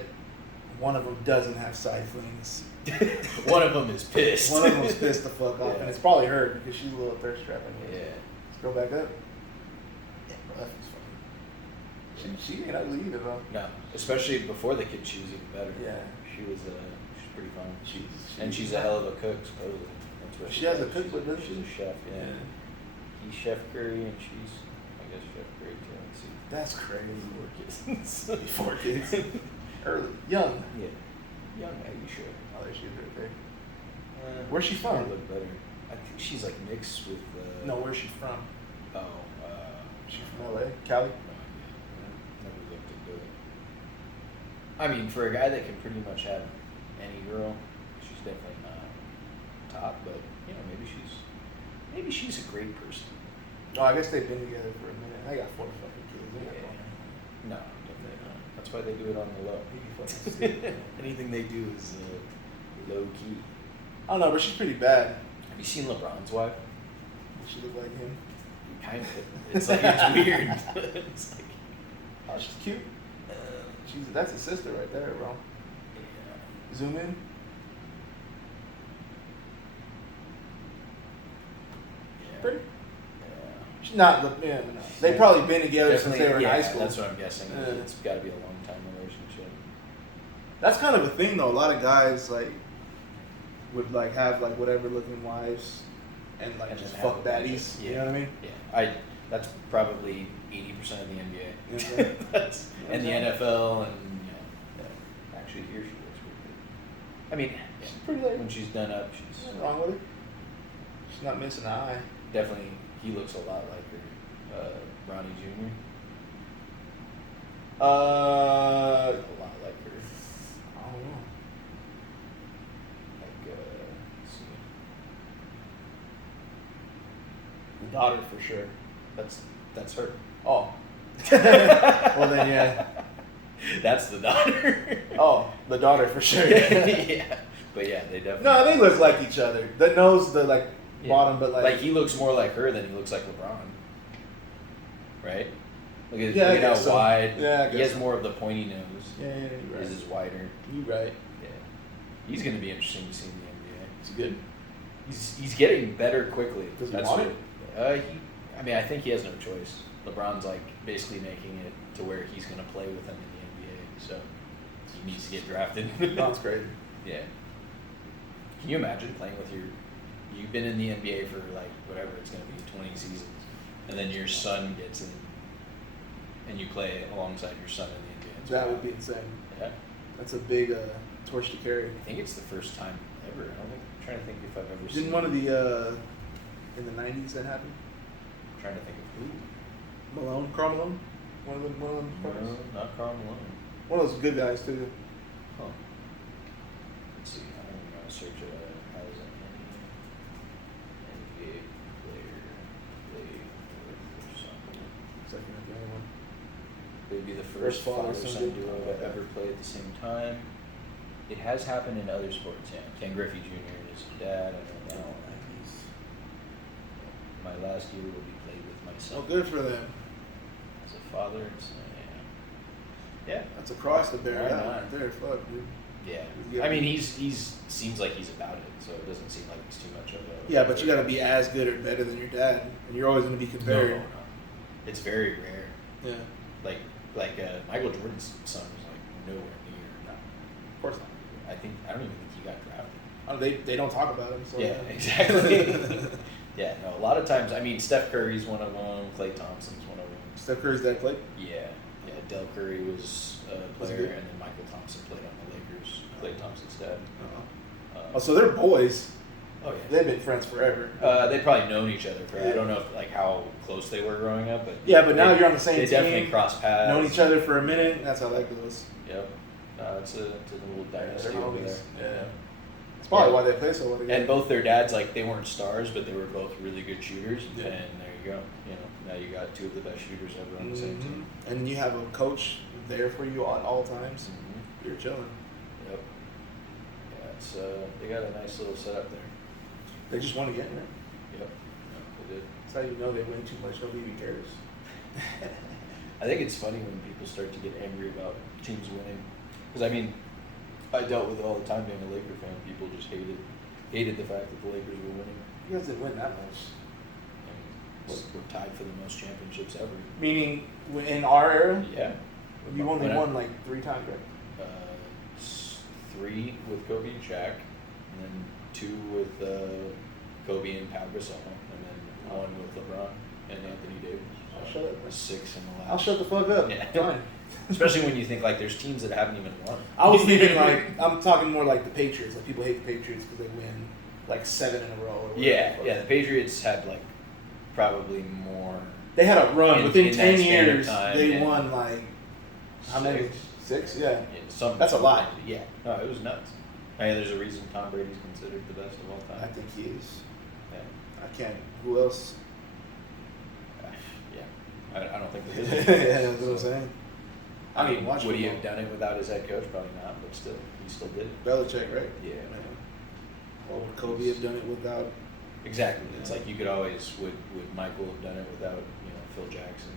one of them doesn't have side flings. One of them is pissed. One of them's pissed the fuck off, Yeah. and it's probably her because she's a little thirst trap. Anyway. Yeah. Let's go back up. Yeah, bro, that's funny. She ain't ugly either though. No, especially before the kid, she was even better. Yeah. She was, she's pretty fun. She's And she's a hell of a cook, supposedly. That's what She has a does. cookbook, doesn't She's she? a chef, yeah. He's Chef Curry, and she's, I guess, Chef Curry too. Let's see. That's crazy. Before kids. Before kids. Early, young. Yeah. Young Aisha. Oh, there she is right there. Where's she from? Look better. I think she's like mixed with. No, where's she from? Oh. She's from LA, Cali. No. I mean, for a guy that can pretty much have any girl, she's definitely not top. But you know, maybe she's a great person. Oh, I guess they've been together for a minute. I got 4 fucking kids. They got Yeah. going. No, definitely not. That's why they do it on the low. You fucking stupid. Anything they do is low key. I don't know, but she's pretty bad. Have you seen LeBron's wife? Does she look like him? Kind of. It's like it's weird. It's like, Oh, she's cute. That's a sister right there, bro. yeah. Zoom in. Yeah. Pretty. Yeah. She's not. Yeah, no. They've probably been together since they were in yeah, high school. That's what I'm guessing. Yeah. It's got to be a long time relationship. That's kind of a thing, though. A lot of guys like would like have like whatever looking wives, and like And just then have fuck a bunch of- daddies. yeah. You know what I mean? Yeah, that's probably 80% of the NBA. Yeah. That's, and the Yeah. NFL, and yeah. Actually, here she looks pretty good. I mean, She's pretty lady. when she's done up, she's Nothing wrong with it. She's not missing an eye. definitely. He looks a lot like her, Ronnie Jr. A A lot like her. I don't know. Like, let's see. The daughter for sure. That's her. Oh. Well then, yeah. That's the daughter. Oh, the daughter for sure. Yeah, but yeah, they definitely. No, they look like each other. The nose, the like Yeah. bottom, but like he looks more like her than he looks like LeBron. Right? Look at, Yeah, I look at how guess so. wide. Yeah, I he guess has so. more of the pointy nose. Yeah, you're His right. is wider. You right. Yeah, he's going to be interesting to see in the It's good. NBA. He's getting better quickly. Does he That's want what- I mean, I think he has no choice. LeBron's like basically making it to where he's going to play with him in the NBA. So he needs to get drafted. Sounds crazy. Yeah. Can you imagine playing with you've been in the NBA for like whatever it's going to be, 20 seasons, and then your son gets in, and you play alongside your son in the NBA? It's That wild. would be insane. Yeah. That's a big torch to carry. I think it's the first time ever. I'm trying to think if I've ever Didn't seen. one of the in the '90s that happened? I'm trying to think of who. Malone, Karl Malone, one of them. No, not Karl Malone. One of those good guys too. Huh. Let's see. I don't know. Search how is it? NBA player played with something. Second at the only one. They'd be the First first father, father-son son duo duo. to ever play at the same time. It has happened in other sports, yeah. Ken Griffey Jr. and his dad, I know that one. My last year will be played with my son. Oh, good for them. As a father and son, yeah. That's a cross to bear. Why That not? right there, fuck, dude. Yeah. Yeah. I mean, he's seems like he's about it, so it doesn't seem like it's too much of a... Yeah, but you got to be as good or better than your dad, and you're always going to be No, compared. no. It's very rare. Yeah, Like Michael Jordan's son was like nowhere near. no, of course not. I don't even think he got drafted. Oh, they don't talk about him. So Yeah, exactly. Yeah, no, a lot of times, I mean, Steph Curry's one of them, Klay Thompson's one of them. Steph Curry's dad played. Yeah, Del Curry was a Was player, good. and then Michael Thompson played on the Lakers. Klay Thompson's dad. Oh, so they're boys. Oh, yeah. They've been friends forever. They'd probably known each other for, I don't know if, like how close they were growing up, but Yeah, but now they- you're on the same They team. definitely crossed paths. Known each other for a minute. That's how that goes. Yep. It's a little dynasty They're over homies. there. Yeah. That's probably Yeah. why they play so well together. And both their dads, like, they weren't stars, but they were both really good shooters. Yeah. And there you go. You know, now you got two of the best shooters ever on the same team. Mhm. And you have a coach there for you at all times. Mm-hmm. You're chilling. Yep. Yeah, it's they got a nice little setup there. They just won again, right? Yep. They did. That's how you know they win too much. Nobody even cares. I think it's funny when people start to get angry about teams winning, because I mean, I dealt with it all the time being a Laker fan. People just hated the fact that the Lakers were winning. You guys didn't win that much. We're tied for the most championships ever. Meaning, in our era, Yeah. you only When I- won like 3 times, right? 3 with Kobe and Shaq, and then 2 with Kobe and Pau Gasol, and then 1 with LeBron and Anthony Davis. I'll shut up. 6 in the last. I'll shut the fuck up. Yeah. Fine. Especially when you think like there's teams that haven't even won. I was thinking like, I'm talking more like the Patriots. Like people hate the Patriots because they win like 7 in a row. Or whatever. Yeah. The Patriots had like probably more. They had a run In- within in 10 that span of years. time, They yeah. won like how many? 6, yeah. That's a lot. Yeah, no, it was nuts. I mean, there's a reason Tom Brady's considered the best of all time. I think he is. Yeah. I can't. Who else? Yeah, I don't think there is. Yeah, that's what I'm saying. I mean, watch would he football. have done it without his head coach? Probably not, but still, he still did it. Belichick, right? Yeah. Or would Kobe have done it without? Exactly. It's Yeah. like you could always would Michael have done it without Phil Jackson?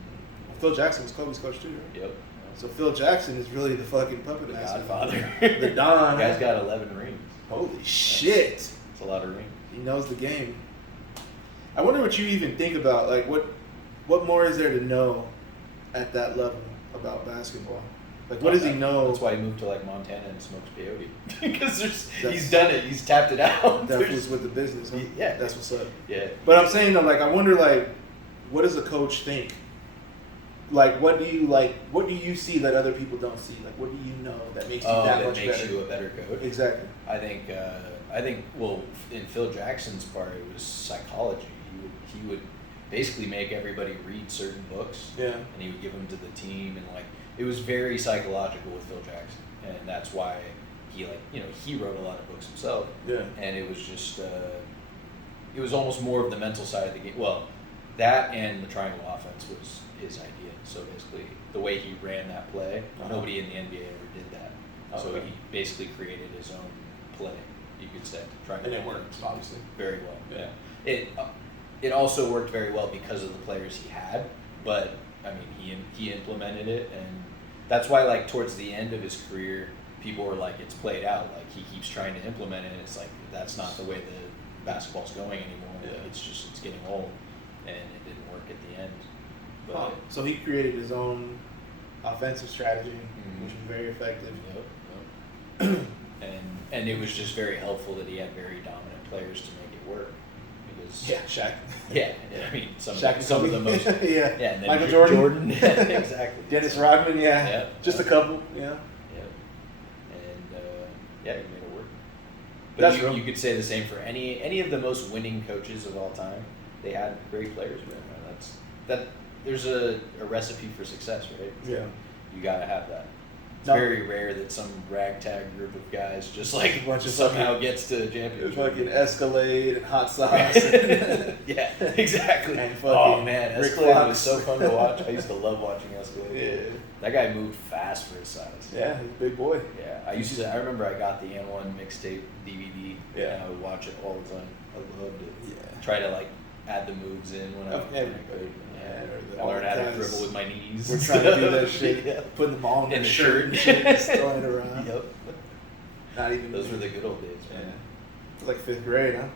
Well, Phil Jackson was Kobe's coach too, right? Yep. So Phil Jackson is really the fucking puppet The master. Godfather. The Don. The guy's got 11 rings. Holy shit! It's a lot of rings. He knows the game. I wonder what you even think about, like what more is there to know at that level about basketball? Like, what does he know? That's why he moved to like Montana and smokes peyote because he's That's- done it. He's tapped it out. That was with the business. Huh? Yeah. That's what's up. Yeah. But I'm saying though, like, I wonder, like, what does a coach think? Like, what do you see that other people don't see? Like, what do you know that makes you that much makes better? you a better coach. Exactly. I think. Well, in Phil Jackson's part, it was psychology. He would basically make everybody read certain books. Yeah. And he would give them to the team, and like it was very psychological with Phil Jackson, and that's why he he wrote a lot of books himself. Yeah. And it was just it was almost more of the mental side of the game. Well, that and the triangle offense was his idea. So basically, the way he ran that play, nobody in the NBA ever did that. So Okay. he basically created his own play, you could say. And it worked, obviously. Very well. Yeah. It also worked very well because of the players he had, but I mean he implemented it, and that's why like towards the end of his career, people were like, it's played out. Like he keeps trying to implement it, and it's like that's not the way the basketball's going anymore. Yeah. Like, it's getting old, and it didn't work at the end. But Huh. So he created his own offensive strategy, Mhm. which was very effective. Yep. And it was just very helpful that he had very dominant players to make it work. Because Yeah, Shaq. yeah, I mean some Shaq of the and most Kobe. Yeah. yeah, and then Michael Jordan. Exactly. Dennis Rodman, yeah. Yeah. Just a couple, yeah. Yeah. And yeah, he made it work. But That's you, real. you could say the same for any of the most winning coaches of all time. They had great players, man. That there's a recipe for success, right? Yeah. You gotta have that. It's No. very rare that some ragtag group of guys just like A bunch of somehow fucking- gets to the championship. Fucking Escalade and hot sauce. Yeah, exactly. And Oh fucking man, Rick Escalade Fox. was so fun to watch. I used to love watching Escalade. Yeah. That guy moved fast for his size. Yeah, he's a big boy. Yeah, I remember I got the N1 mixtape DVD. Yeah. And I would watch it all the time. I loved it. Yeah. Try to like add the moves in when I Everybody. could. Yeah, I learned how to guys dribble with my knees. We're trying to do that shit. Yeah. Putting the ball in In the the shirt shirt. and shit, just throwing it around. Yep. Not even. Those were the good old days, Yeah. man. It was like 5th grade, huh?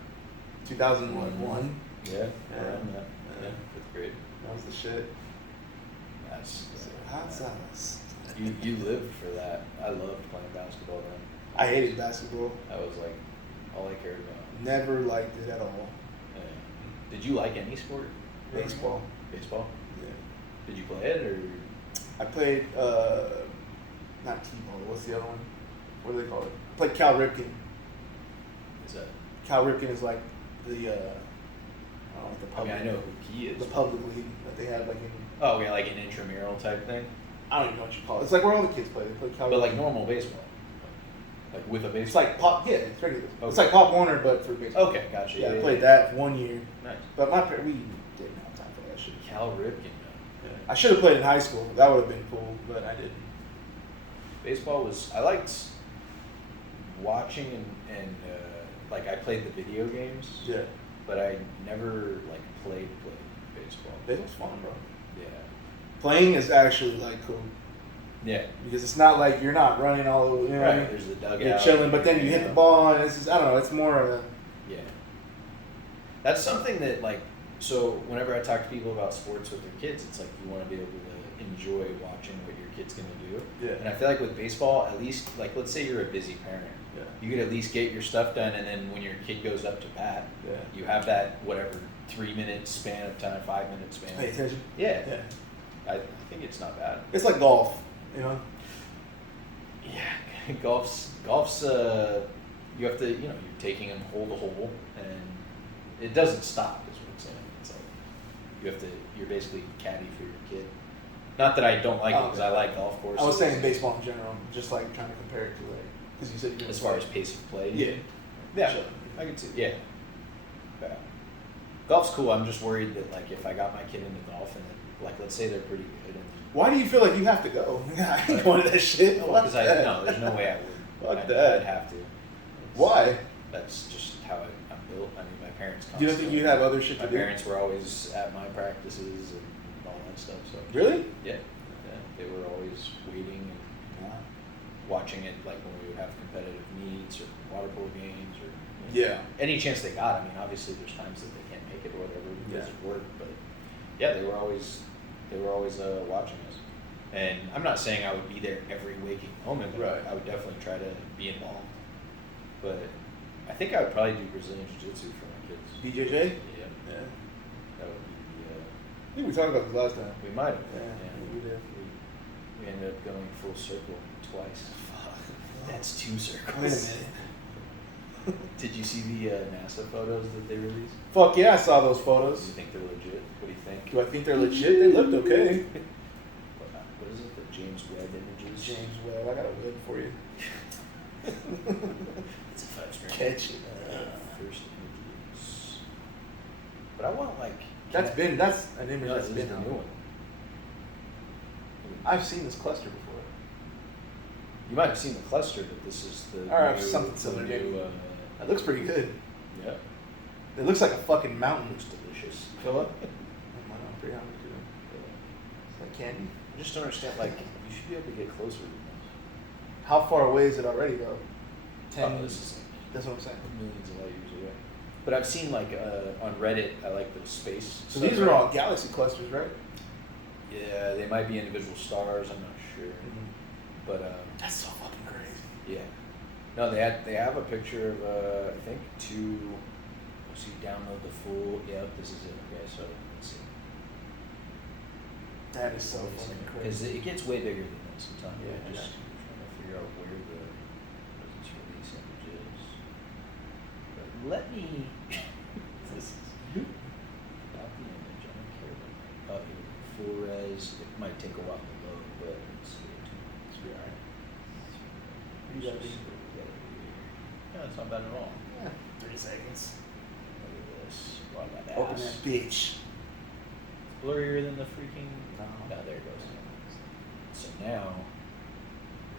2001. Yeah, Yeah. around that. Yeah. Yeah, 5th grade. That was the shit. That's Hot sauce. you lived for that. I loved playing basketball then. I hated basketball. That was like all I cared about. Never liked it at all. Yeah. Did you like any sport? Baseball. Baseball? Yeah. Did you play it or? I played, not T-ball. What's the other one? What do they call it? I played Cal Ripken. Is that? Cal Ripken is like the, I don't know, like the I public. mean, I know who he is. The public league that they have, like in. Oh, yeah, like an intramural type thing. I don't even know what you call it. It's like where all the kids play. They play Cal. But Ripken. like normal baseball. Like with a baseball. It's like Pop. Yeah, it's regular. Okay. It's like Pop Warner, but for baseball. Okay, gotcha. Yeah, I played that for 1 year. Nice. But we didn't have time for that shit. Cal Ripken. I should have played in high school. That would have been cool, but I didn't. Baseball was, I liked watching and like I played the video games, Yeah. but I never like played baseball. Baseball's fun, bro. Yeah. Playing is actually like cool Yeah. because it's not like you're not running all over. You know what I Right. mean? There's the dugout. You're chilling, but then you hit the ball, and it's just, I don't know. It's more of a Yeah. That's something that like, so whenever I talk to people about sports with their kids, it's like you want to be able to enjoy watching what your kid's gonna do. Yeah. And I feel like with baseball, at least like let's say you're a busy parent. Yeah. You could at least get your stuff done, and then when your kid goes up to bat, Yeah. you have that whatever 3-minute span of time, 5-minute span. pay attention. Yeah. Yeah. I think it's not bad. It's like golf, you know. Yeah, golf's you have to you're taking them hole to hole, and it doesn't stop. Is what I'm saying. It's like you're basically caddy for your kid. Not that I don't like it because okay. I like golf courses. I was saying baseball in general, just like trying to compare it to like, because you said you As far as pace of play. yeah, Yeah, Sure. I can see. Yeah. Yeah. Golf's cool. I'm just worried that like if I got my kid into golf and then, like let's say they're pretty good and Why do you feel like you have to go? I ain't going to that shit. because Fuck I that. no, there's no way I would. Fuck I'd, that. I'd have to. Why? That's just how I'm built. I mean, my parents. You don't think you have other shit My to do? parents were always at my practices and all that stuff. So Really? yeah, yeah, they were always waiting and watching it, like when we would have competitive meets or water polo games or Yeah. any chance they got. I mean, obviously there's times that they can't make it or whatever because Yeah. of work, but yeah, they were always watching us. And I'm not saying I would be there every waking moment, but Right. I would definitely try to be involved. But I think I would probably do Brazilian Jiu-Jitsu for my kids. BJJ? Yeah, Yeah. that would be. I think we talked about this last time. We might have. Yeah, we did. We ended up going full circle twice. That's two circles. Wait a minute. Did you see the NASA photos that they released? Fuck yeah, I saw those Do photos. you think they're legit? What do you think? Do I think they're legit? They looked okay. What is it? The James Webb images? James Webb, I got a web for you. It's a 5-string. Catch it. First images. But I want like. That's an image No, that's this is been the out. new one. I've seen this cluster before. You might have seen the cluster, but this is the. Or new, something similar, the new, maybe. That looks pretty good. yeah. It looks like a fucking mountain. Looks delicious. Fill up. I'm pretty hungry too. Is that candy? I just don't understand. Like, you should be able to get closer than this. How far away is it already though? Oh, this is That's what I'm saying. like millions of light years away. But I've seen like on Reddit, I like the space. So these are all galaxy clusters, right? Yeah, they might be individual stars. I'm not sure, but That's so fucking crazy. yeah. No, they have a picture of I think two. So you download the full. Yep, this is it. Okay, so let's see. That is so fucking Because crazy. it gets way bigger than this. I'm telling you. Yeah, Just yeah. trying to figure out where the presence release image is. But let me. This is not the image. I don't care about that. Full res. It might take a while to load, but let's see. It's be alright. You gotta be- Yeah, it's not bad at all. Yeah, 3 seconds. Look at this. Wow, that Open ass. that bitch. It's blurrier than the freaking. No. No, there it goes. So now,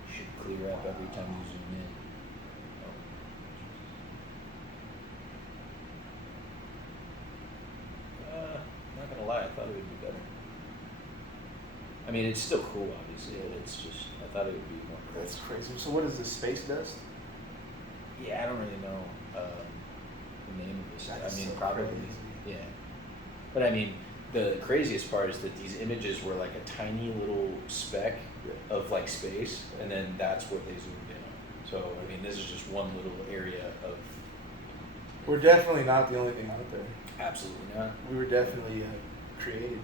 it should clear up every time you zoom in. Not gonna lie, I thought it would be better. I mean, it's still cool, obviously, but it's just, I thought it would be more cool. That's crazy. So what is this, space dust? Yeah, I don't really know the name of this. That is I mean, so probably, crazy. yeah. But I mean, the craziest part is that these images were like a tiny little speck of like space, and then that's what they zoomed in on. So I mean, this is just one little area of. We're definitely not the only thing out there. Absolutely not. We were definitely created.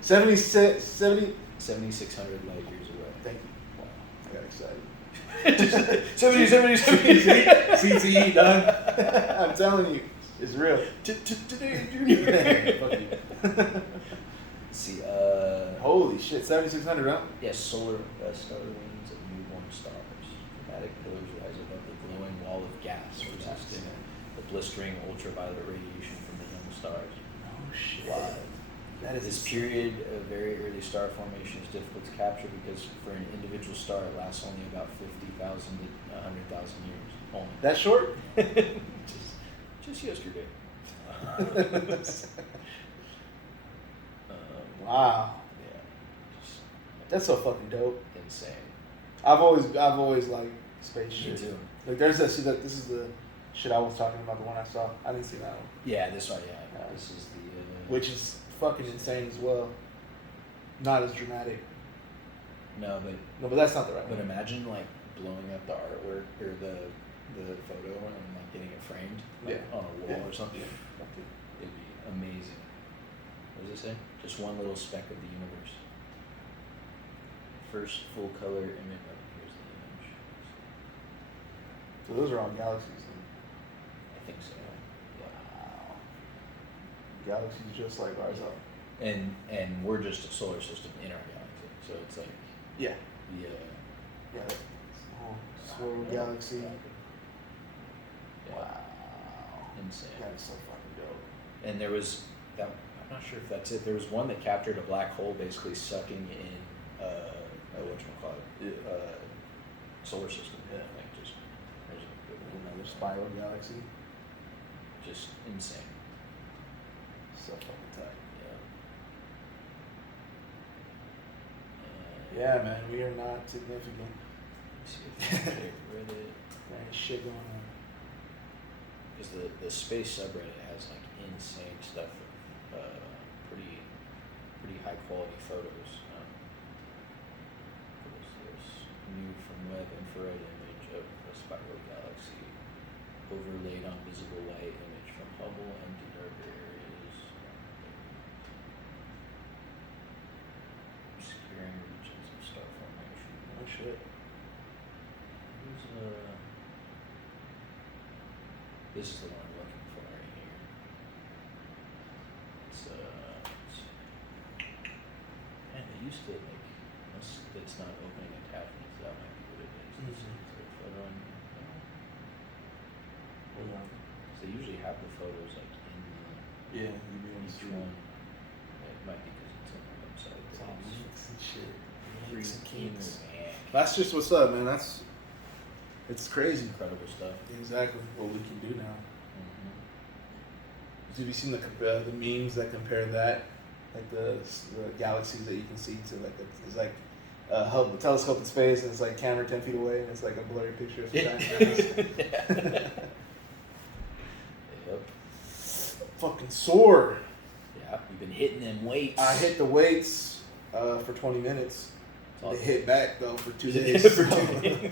70, 70. 7,600 light years away. Thank you. Wow. I got excited. 70. CTE, done. I'm telling you, it's real. Today, Junior. Fuck you. Let's see, Holy shit, 7,600, huh? yes, solar star rings of newborn stars. Dramatic pillars rise above the glowing wall of gas, resisting the blistering ultraviolet radiation from the young stars. Oh shit. Wow. That is This period of very early star formation is difficult to capture because for an individual star it lasts only about 50,000 to 100,000 years. Only. That short? just yesterday. Wow. Yeah. Just That's so fucking dope. insane. I've always liked space Me shit. too. Like there's that. See that this is the shit I was talking about. The one I saw. I didn't see that one. Yeah, this one. Yeah, this is the. Which is fucking insane as well. Not as dramatic. No, but No, but that's not the right but one. imagine like blowing up the artwork or the photo and like getting it framed like, Yeah. on a wall Yeah. or something. It'd be amazing. What does it say? Just one little speck of the universe. First full color image. Oh, here's the image. So those are all galaxies. Then. I think so. Yeah. Wow. Galaxies just like ours are. And we're just a solar system in our galaxy, so it's like Yeah. the Yeah. Swirl Galaxy. yeah, Wow. insane. That is so fucking dope. And there was that. I'm not sure if that's it. There was one that captured a black hole, basically sucking in whatchamacallit, solar system. Yeah. Like just there's Another spiral galaxy. just insane. So fucking tight. Yeah. Yeah, man, we are not significant. Let's see if I can get Reddit. There ain't shit going on. Because the space subreddit has like insane stuff, pretty high quality photos. What is this? New from web infrared image of a spiral galaxy overlaid on visible light image from Hubble and to darker areas. Obscuring regions of star formation. Oh shit. Who's This is the one I'm looking for right here. It's man, they used to like, unless it's not opening attachments, that might be what it is. Is there a photo on here? No. Hold on. 'Cause they usually have the photos like in Yeah, you be on the each street. one. It might be because it's on the website. It's but all it's links and shit. Links and freaking kinks. man. That's just what's up, man. It's crazy. Incredible stuff. Exactly what we can do now. Mm-hmm. Have you seen the memes that compare that, like the galaxies that you can see to like it's like Hubble telescope in space and it's like camera 10 feet away and it's like a blurry picture of some giant guys. Yep. Fucking sore. Yeah, we've been hitting them weights. I hit the weights for 20 minutes. It's They awesome. hit back though for 2 days. For 2 days.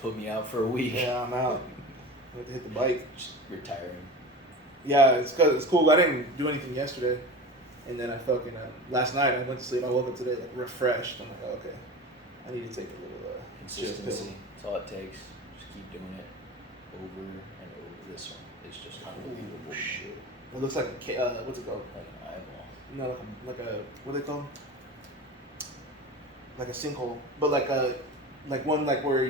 Put me out for a week. Yeah, I'm out. I had to hit the bike. Just retiring. Yeah, it's cool. I didn't do anything yesterday, and then I fucking last night I went to sleep. I woke up today like refreshed. I'm like, oh, okay, I need to take a little chill Consistency. That's all it takes. Just keep doing it over and over. This one is just unbelievable. Ooh, shit. It looks like what's it called? Like an eyeball. No, like a what are they called? Like a sinkhole, but like one like where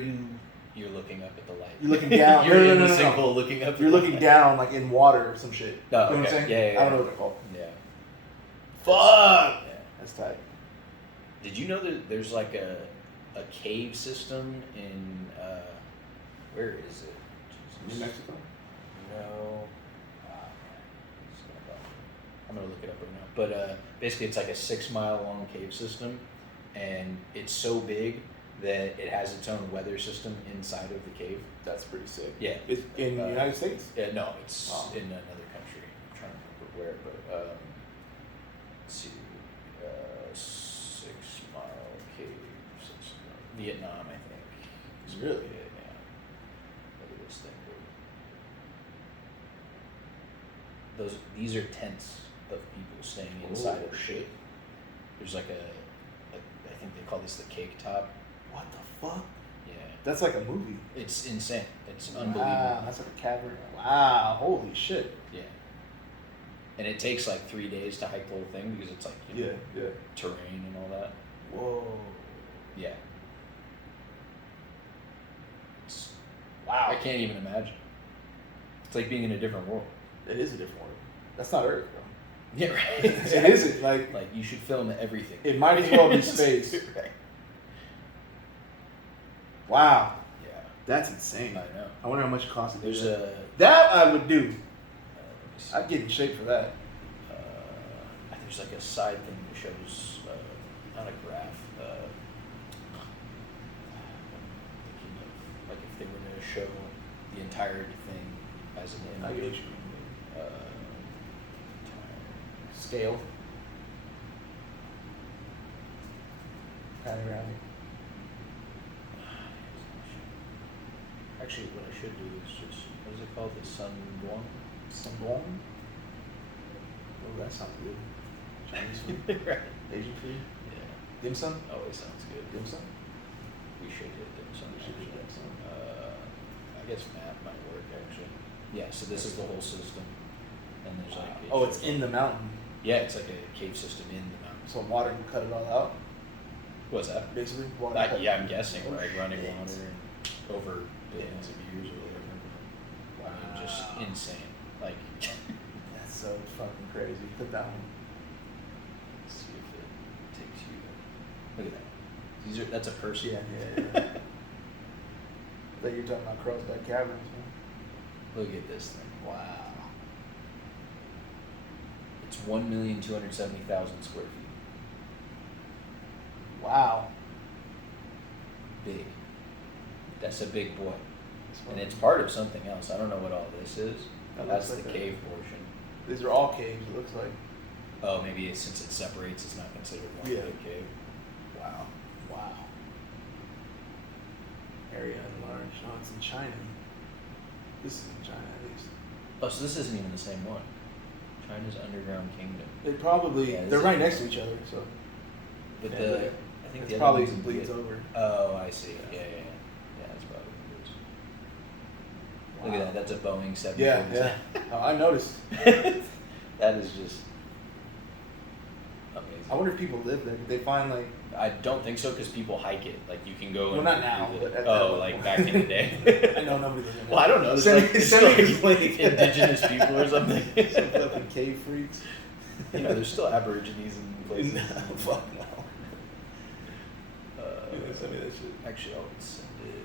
You're looking up at the light. you're looking down. You're in No. the sinkhole looking up. You're at the looking light. down like in water or some shit. Oh, You know what I'm okay. saying? Yeah. I don't know what they're called. Yeah. Fuck. Yeah. That's tight. Did you know that there's like a cave system in where is it? Jesus. New Mexico. No. It's not that. I'm gonna look it up right now. But basically, it's like a 6 mile long cave system, and it's so big that it has its own weather system inside of the cave. That's pretty sick. Yeah. It's in the United States. No, it's Oh. in another country. I'm trying to remember where, but let's see, 6 mile cave system, Vietnam, I think. is where Really? it- Yeah. Look at this thing, dude. These are tents of people staying inside Oh, of the shit. ship. There's like I think they call this the cake top. What the fuck? Yeah. That's like a movie. It's insane. It's unbelievable. Wow, that's like a cavern. Wow, holy shit. Yeah. And it takes like 3 days to hike the whole thing because it's like, you know, yeah. terrain and all that. Whoa. Yeah. It's, Wow. I can't even imagine. It's like being in a different world. It is a different world. That's not Earth, bro. Yeah, right. It isn't. Like, Like you should film everything. it might as well be space. Right. Wow. Yeah. That's insane. I know. I wonder how much it costs to do There's that. a. That I would do. Let me see. I'd get in shape for that. There's like a side thing that shows, not a graph. Thinking of like if they were to show the entire thing as an I image. get you. Scale. Panoramic. Actually, what I should do is just what is it called? The sun one. Sambong? Oh, that sounds good. Chinese food. Right. Asian food. Yeah. Dim sum? Always sounds good. Dim sum? We should hit dim sum. We should hit dim sum. I guess map might work actually. Yeah. So this is the whole system, and there's like. Oh, it's in the mountain. Yeah, it's like a cave system in the mountains. So water will cut it all out, What's that? basically. Water cut- Yeah, I'm guessing, Oh, right? Running shit. water and over billions of years or whatever. I mean, just Wow. insane. Like, That's so fucking crazy. Put that one. let's see if it takes you. Look at that. That's a person. Yeah. That you're talking about Carlsbad Caverns, man. Look at this thing. Wow. It's 1,270,000 square feet. Wow. Big. That's a big boy. That's And fucking- it's part of something else. I don't know what all this is. That That's looks the like a- cave portion. These are all caves, it looks like. Oh, maybe since it separates, it's not considered one Yeah. big cave. Wow. Wow. Area enlarged. Oh, it's in China. This is in China, at least. Oh, so this isn't even the same one. China's underground kingdom. They probably, Yeah, this they're is- right next to each other, so. But Yeah, the, but I think it's the other probably one's in bleeds Viet- over. Oh, I see. Yeah. Yeah, that's probably what it is. Look Wow. at that. That's a Boeing 747. Yeah. Oh, I noticed. That is just amazing. I wonder if people live there. Did they find like? I don't think so because people hike it. Like you can go. Well, and not do now, the- but at oh, that like point. back in the day. I know nobody lives there. Well, I don't know. There's Send like, me- it's send me like a link. indigenous people or something. Some fucking cave freaks. You know, there's still Aborigines in places. No, fuck no. Uh, Send me that shit. Actually, I'll send it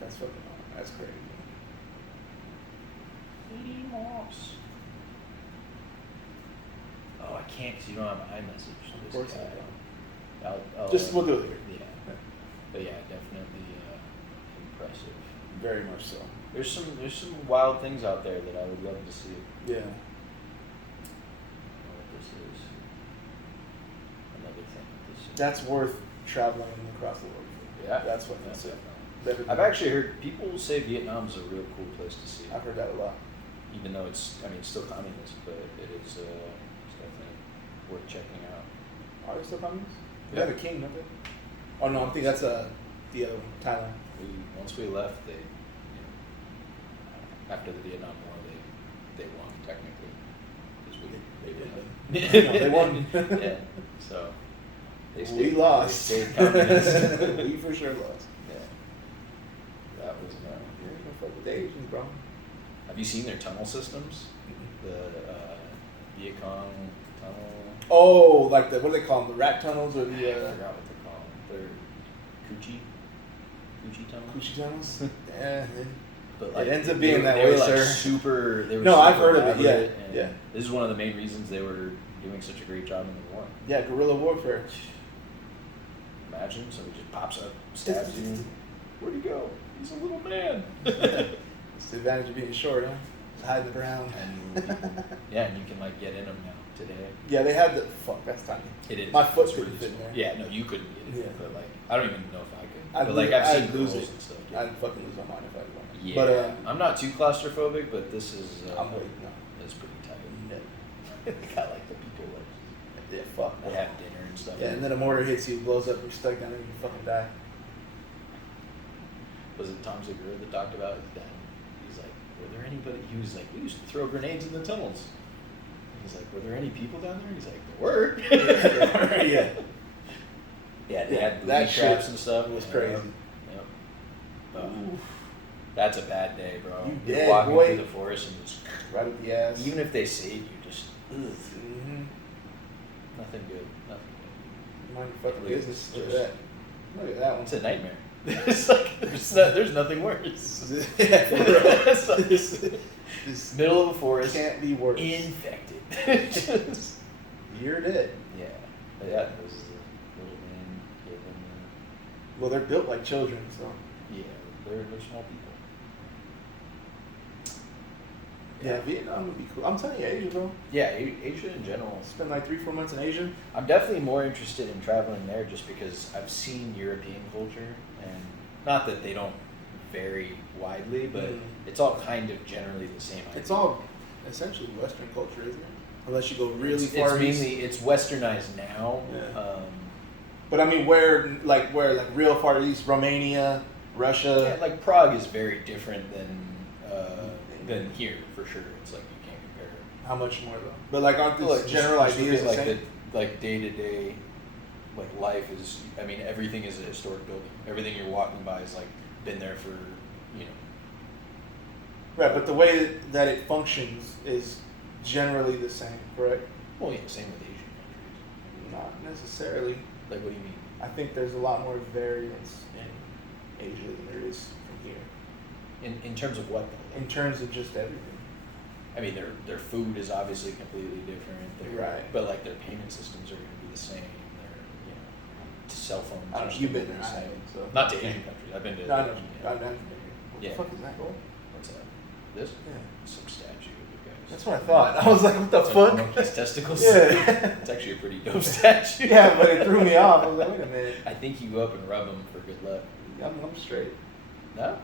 That's fucking. That's crazy. on. Moss. Oh, I can't because you don't have iMessage. Of This course guy. I I'll, Just we'll do it later. Yeah. But yeah, definitely impressive. Very much so. There's some wild things out there that I would love to see. Yeah. I don't know what this is. Another thing. This is. That's worth traveling across the world for. Yeah. That's what That's that's it. definitely. I've actually heard people say Vietnam's a real cool place to see. I've heard that a lot. Even though it's still communist, but it is it's definitely worth checking out. Are they still communists? They Yeah. have a king, don't they? Oh no, I think that's the other one, Thailand. Once we left, they after the Vietnam War, they won technically. 'Cause They did. No, they won. Yeah, so they We stayed, lost. They stayed communist. We for sure lost. Yeah, that was. Yeah, no fuck with the Asians, bro. Have you seen their tunnel systems? The Viet Cong tunnel. Oh, like the what do they call them? The rat tunnels or I the forgot what they're called. They're Coochie tunnel. coochie tunnels? Yeah. But It ends up being that they way, were like sir. super. They were No, super I've heard of it, yeah, elaborate, and yeah. This is one of the main reasons they were doing such a great job in the war. Yeah, guerrilla warfare. Imagine somebody just pops up, stabs you. Where'd he go? He's a little man. It's the advantage of being short, huh? Just hide in the ground. And yeah, and you can like get in them now today. Yeah, they had the fuck. That's tiny. It is. My foot It's couldn't really fit in small. there. Yeah, no, you couldn't get it. Yeah. But like, I don't even know if I could. I'd but like, lose- I've seen I'd lose girls it. and stuff. I'd fucking lose my mind if I did one. Yeah, But I'm not too claustrophobic, but this is I'm waiting. No. it's pretty tight. Yeah. They got like the people like Yeah, fuck. they have dinner and stuff. Yeah, and then a mortar hits you, blows up, you're stuck down there, you fucking die. Was it Tom Segura that talked about his dad? He's like, were there anybody? He was like, we used to throw grenades in the tunnels. He's like, were there any people down there? He's like, there were. Yeah. Yeah, they Yeah, had that booby traps shit and stuff. was Yeah. crazy. Yep. That's a bad day, bro. You You're dead, walking boy. through the forest and just Right up the ass. even if they save you, just Mm-hmm. nothing good. Nothing good. Mind your fucking Look at business. this. Look at that. Look at that one. It's a nightmare. It's like there's nothing worse. Yeah, for real. It's like- This Middle of a forest, can't be worse. infected. Just- You're dead. yeah, but yeah. This is a little man given. Well, they're built like children, so. Yeah, they're small people. Yeah, Vietnam would be cool. I'm telling you, Asia, bro. Yeah, Asia in general. Spend like 3-4 months in Asia. I'm definitely more interested in traveling there just because I've seen European culture, and not that they don't vary widely, but Mhm. it's all kind of generally the same idea. It's all essentially Western culture, isn't it? Unless you go really it's far east. mainly it's westernized now. Yeah. But I mean, where real far east, Romania, Russia. Yeah, like Prague is very different than than here for sure. It's like you can't compare. How much more though? But like, aren't these Well, like, general just ideas look the at, same? like day to day, like life is. I mean, everything is a historic building. Everything you're walking by is like been there for, you know. Right, but the way that it functions is generally the same, correct? Well, yeah, same with Asian countries. Not necessarily. Like, what do you mean? I think there's a lot more variance in Asia than there is from here. In terms of what though? In terms of just everything. I mean, their food is obviously completely different. Right. But like their payment systems are going to be the same. Their, you know, cell phones. I don't are know, still you've been gonna be there, the I same. haven't, so. Not to Asian countries. I've been to. No, I know. Yeah. I've been there. What Yeah. the fuck is that, bro? What's that? This? Yeah. Some statue of the guys. That's what I thought. I was like, what the It's fuck? like monkey's testicles. Yeah. It's actually a pretty dope statue. Yeah, but it threw me off. I was like, wait a minute. I think you go up and rub them for good luck. I'm straight. No?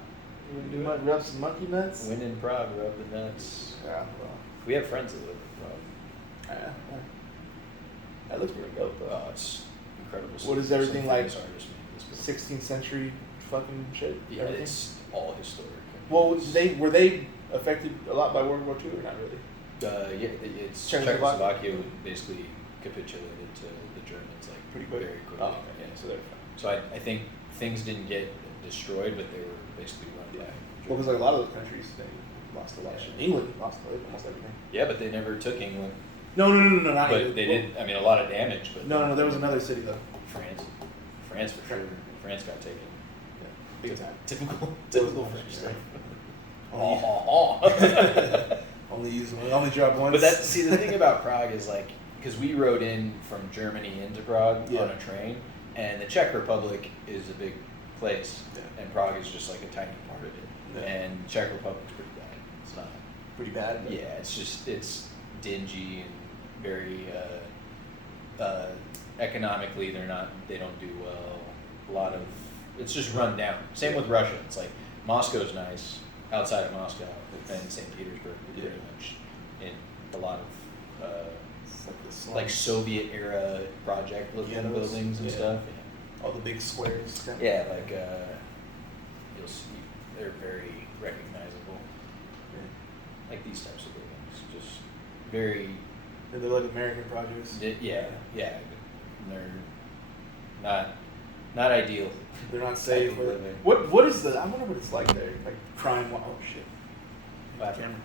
You want to do rub some monkey nuts? When in Prague, rub the nuts. Yeah, well. We have friends that live in Prague. Yeah. That looks pretty dope, though. Oh, it's incredible. What is Some everything like? famous artists made this building. 16th century fucking shit. Yeah, everything? it's all historic. Well, were they affected a lot by World War II or not really? Yeah, it's Czechoslovakia? Czechoslovakia basically capitulated to the Germans like Pretty quick. very quickly. Oh, okay. Yeah. So they're fine. So I think things didn't get destroyed, but they were basically run by. Well, because like a lot of those countries, they lost a lot of shit. England lost almost everything. Yeah, but they never took England. No, not But England. they did. I mean, a lot of damage. But No, there was another city though. France for sure. France got taken. Yeah, big time. Typical There was French no stuff. Only, only use one. Only drop once. But see, the thing about Prague is like, because we rode in from Germany into Prague Yeah. on a train, and the Czech Republic is a big place, Yeah. and Prague is just like a tiny part of it. Yeah. And Czech Republic's pretty bad. It's not. pretty bad. But Yeah, it's dingy and very economically they don't do well. A lot of it's just run down. Same with Russia. It's like Moscow's nice outside of Moscow, and St. Petersburg is pretty much in a lot of it's like the slums. like Soviet era project looking Ghettos? buildings and Yeah. stuff. all the big squares. Yeah, like you'll see they're very recognizable. Like these types of buildings, just very And they're like American projects. yeah. And they're not ideal. They're not safe. Type of living. What is the? I wonder what it's like there. Like crime. Oh shit. But- Camera.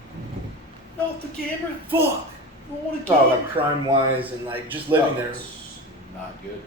Not the camera. Fuck. I don't want to Oh, like crime wise and like just living there. It's not good.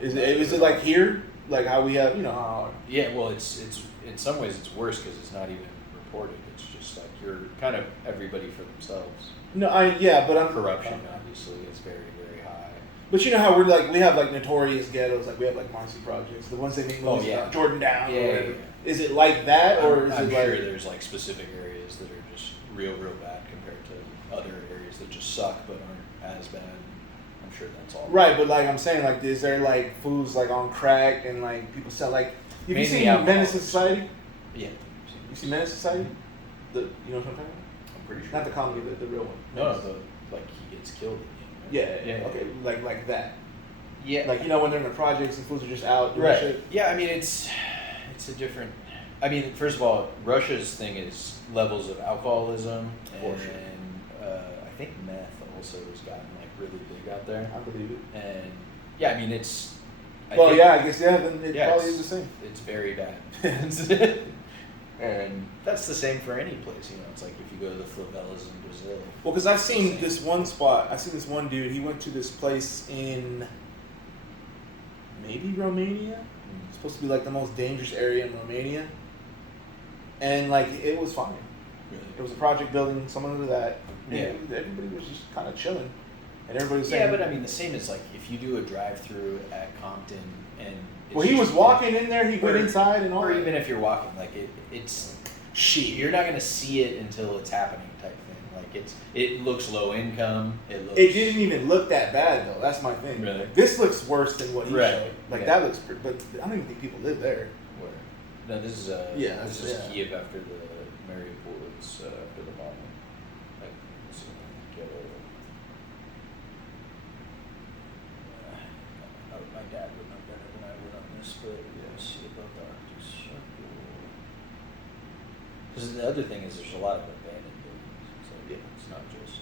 Is it like here? Like how we have, how Yeah, well, it's in some ways it's worse because it's not even reported. It's just like you're kind of everybody for themselves. no, but I'm Corruption obviously is very very high. But you know how we have like notorious ghettos, like we have like Marcy projects, the ones they make movies yeah. about, Jordan Down. Yeah, or whatever. yeah. Is it like that, or is I'm it sure like? there's like specific areas that are just real bad compared to other areas that just suck but aren't as bad. I'm sure that's all. Right, but like I'm saying, like, is there like foods like on crack and like people sell like? Have you Mainly seen alcohol. Menace to Society? Yeah. You see Menace to Society? You know what I'm talking about? I'm pretty sure. Not the comedy, the real one. No, like he gets killed. At the end, right? Yeah. Okay. Like that. Yeah. Like when they're in the projects and foods are just out doing Right. shit. Yeah, I mean it's a different. I mean, first of all, Russia's thing is levels of alcoholism, For and sure. I think meth also has gotten like really big out there. I believe it. And yeah, I mean it's. I Well, think- yeah, I guess then it yeah, probably it's- is the same. It's very bad. And that's the same for any place, It's like if you go to the favelas in Brazil. Well, because I've seen Same. this one spot. I've seen this one dude. He went to this place in maybe Romania. It's supposed to be like the most dangerous area in Romania. And like it was fine. It was a project building, someone into that. Yeah. Everybody was just kind of chilling, and everybody was Yeah, saying. but I mean the same as like if you do a drive-through at Compton and. it's Well, he was just- walking in there. He went Or- inside and all. Or that. even if you're walking, like it's Shit. you're not gonna see it until it's happening type thing. Like it looks low income. It looks. It didn't even look that bad though. That's my thing. Really? Like, this looks worse than what he Right. showed. Like Yeah. that looks, but I don't even think people live there. Where? No, this is Yeah, This is yeah. Kiev after the Mariupol. It's after the bombing. Like, it's ghetto. My dad would know better than I would on this, but yeah, see about the Arctic Circle. Because the other thing is there's a lot of abandoned buildings, so Yeah. it's not just.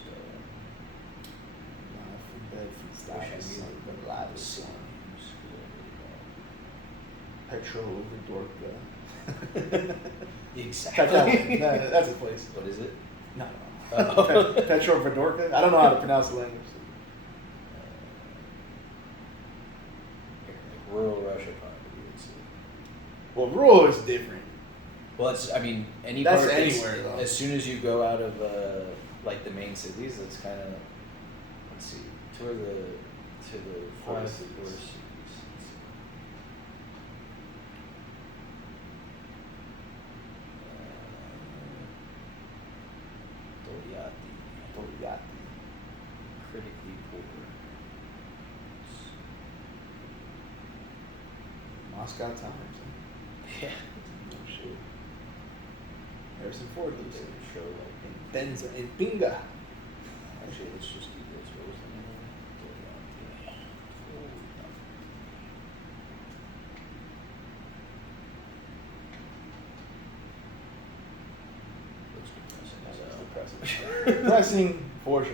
The loudest one. Petrol Vidorka. Exactly. That's a place. What is it? No. Oh. Petrol Vidorka? I don't know how to pronounce the language. Like rural Russia, probably. Let's see. Well, rural is different. Well, it's. I mean, any That's part. anywhere, though. As soon as you go out of like the main cities, that's kind of. Let's see. To the Forest five cities. forest cities. Toyati. Toyati. Critically poor. Moscow Times. Yeah. Oh shit. Harrison Ford lives They there. would show like. Benza and Binga. Actually, let's just do this. What was the name of it? Toyati. Looks depressing. That's So. depressing. Depressing for sure.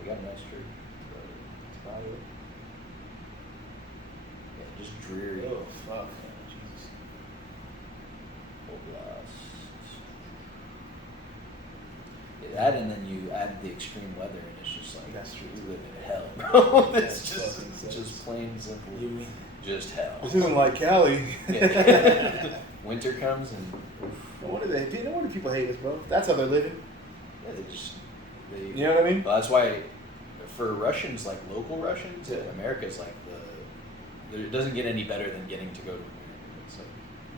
We got a nice tree. It's probably. Yeah, just dreary. Oh fuck. Jesus. Oblast. Yeah, that and then you add the extreme weather and it's just like That's true. we live in hell, bro. It's That fucking just sucks. just plain and simple. You mean Just hell. this isn't like Cali? Yeah. Winter comes and No wonder people hate us, bro. That's how they're living. yeah, they You know what I mean? Well, that's why for Russians, like local Russians, Yeah. America's like it doesn't get any better than getting to go to America. It's like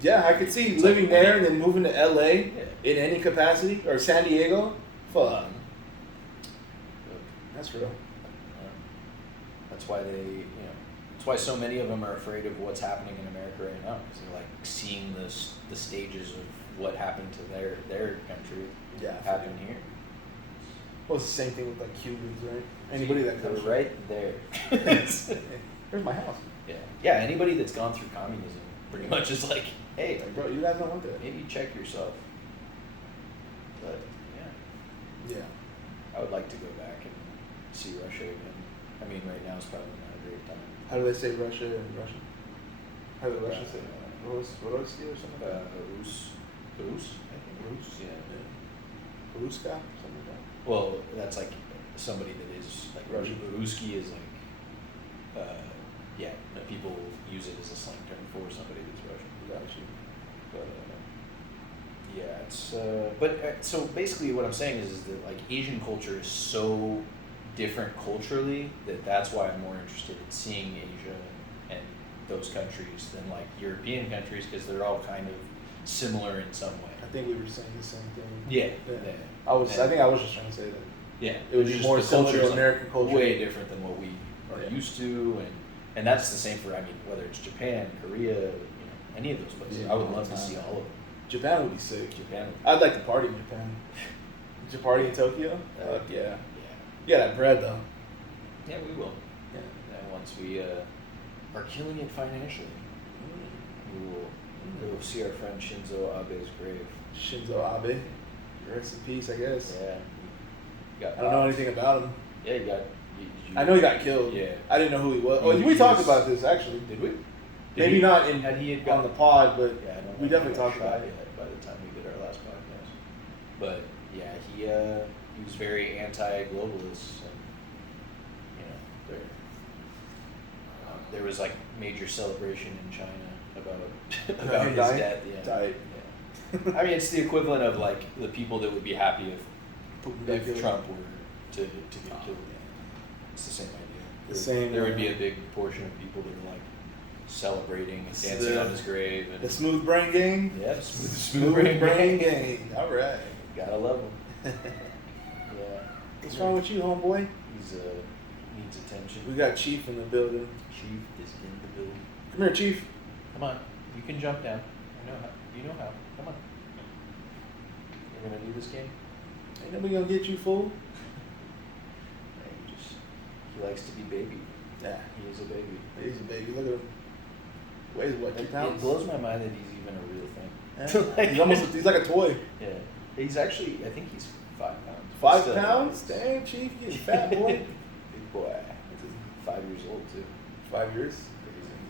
Yeah, I could see It's living like- there and then moving to LA Yeah. in any capacity or San Diego. Fuck. That's real. That's why that's why so many of them are afraid of what's happening in America right now because they're like seeing the stages of what happened to their country Yeah. happen here. Well, it's the same thing with like Cubans, right? Anybody that They're comes right there. Here's my house. Yeah. Anybody that's gone through communism pretty much is like, hey, Like, bro, you guys don't want that. maybe check yourself. But yeah. Yeah. I would like to go back and see Russia again. I mean, right now is probably not a great time. How do they say Russia in Russian? How do the Russians say Rossi or something like that? Rus, I think. Rus? Yeah. Ruska? Something like that. Well, that's like somebody that is like Russian. Ruski is like, people use it as a slang term for somebody that's Russian. Got you. But yeah, it's so basically what I'm saying is that like Asian culture is so different culturally that's why I'm more interested in seeing Asia and those countries than like European countries because they're all kind of similar in some way. I think we were saying the same thing. Yeah. I think I was just trying to say that. Yeah, It would be just more the similar culture to is, like, American culture. way different than what we are Yeah. used to, and that's the same for whether it's Japan, Korea, any of those places. Yeah, I would all love the to time. see all of them. Japan would be sick. Japan. I'd like to party in Japan. Did you party in Tokyo? Fuck yeah. Yeah. Yeah, that bread though. Yeah, we will. Yeah. And once we are killing it financially, we will see our friend Shinzo Abe's grave. Shinzo Abe. Rest in peace, I guess. Yeah. I don't know anything about him. Yeah, you got. I know he got killed. Yeah. I didn't know who he was. He Oh, we was- talked about this actually. Did we? Did Maybe he- not in had he had on the gotten- pod, but Yeah, I don't we know definitely if he got talked about shot it. yet by the time we did our last podcast. But yeah, he was very anti-globalist, and there was like major celebration in China about About him his dying? death. Yeah. Died. Yeah. I mean, it's the equivalent of like the people that would be happy if Trump were to get killed. It's the same idea. There would be a big portion of people that are like celebrating and dancing on his grave. And The Smooth Brain Gang. yeah, Smooth Brain Gang. All right. Gotta love him. Yeah. What's wrong with you, homeboy? He's needs attention. We got Chief in the building. Chief is in the building. Come here, Chief. Come on, you can jump down. I know how. You know how. Come on. We're gonna do this game. Ain't nobody gonna get you, fool. Yeah, he likes to be baby. Yeah. He is a baby. He's a baby. Look at him. Weighs what, 2 pounds? It blows my mind that he's even a real thing. Yeah. Like, he's like a toy. Yeah. He's actually, I think he's 5 pounds. 5 Still, pounds? Dang, Chief, you getting fat, boy. Big boy. 5 years old, too. 5 years?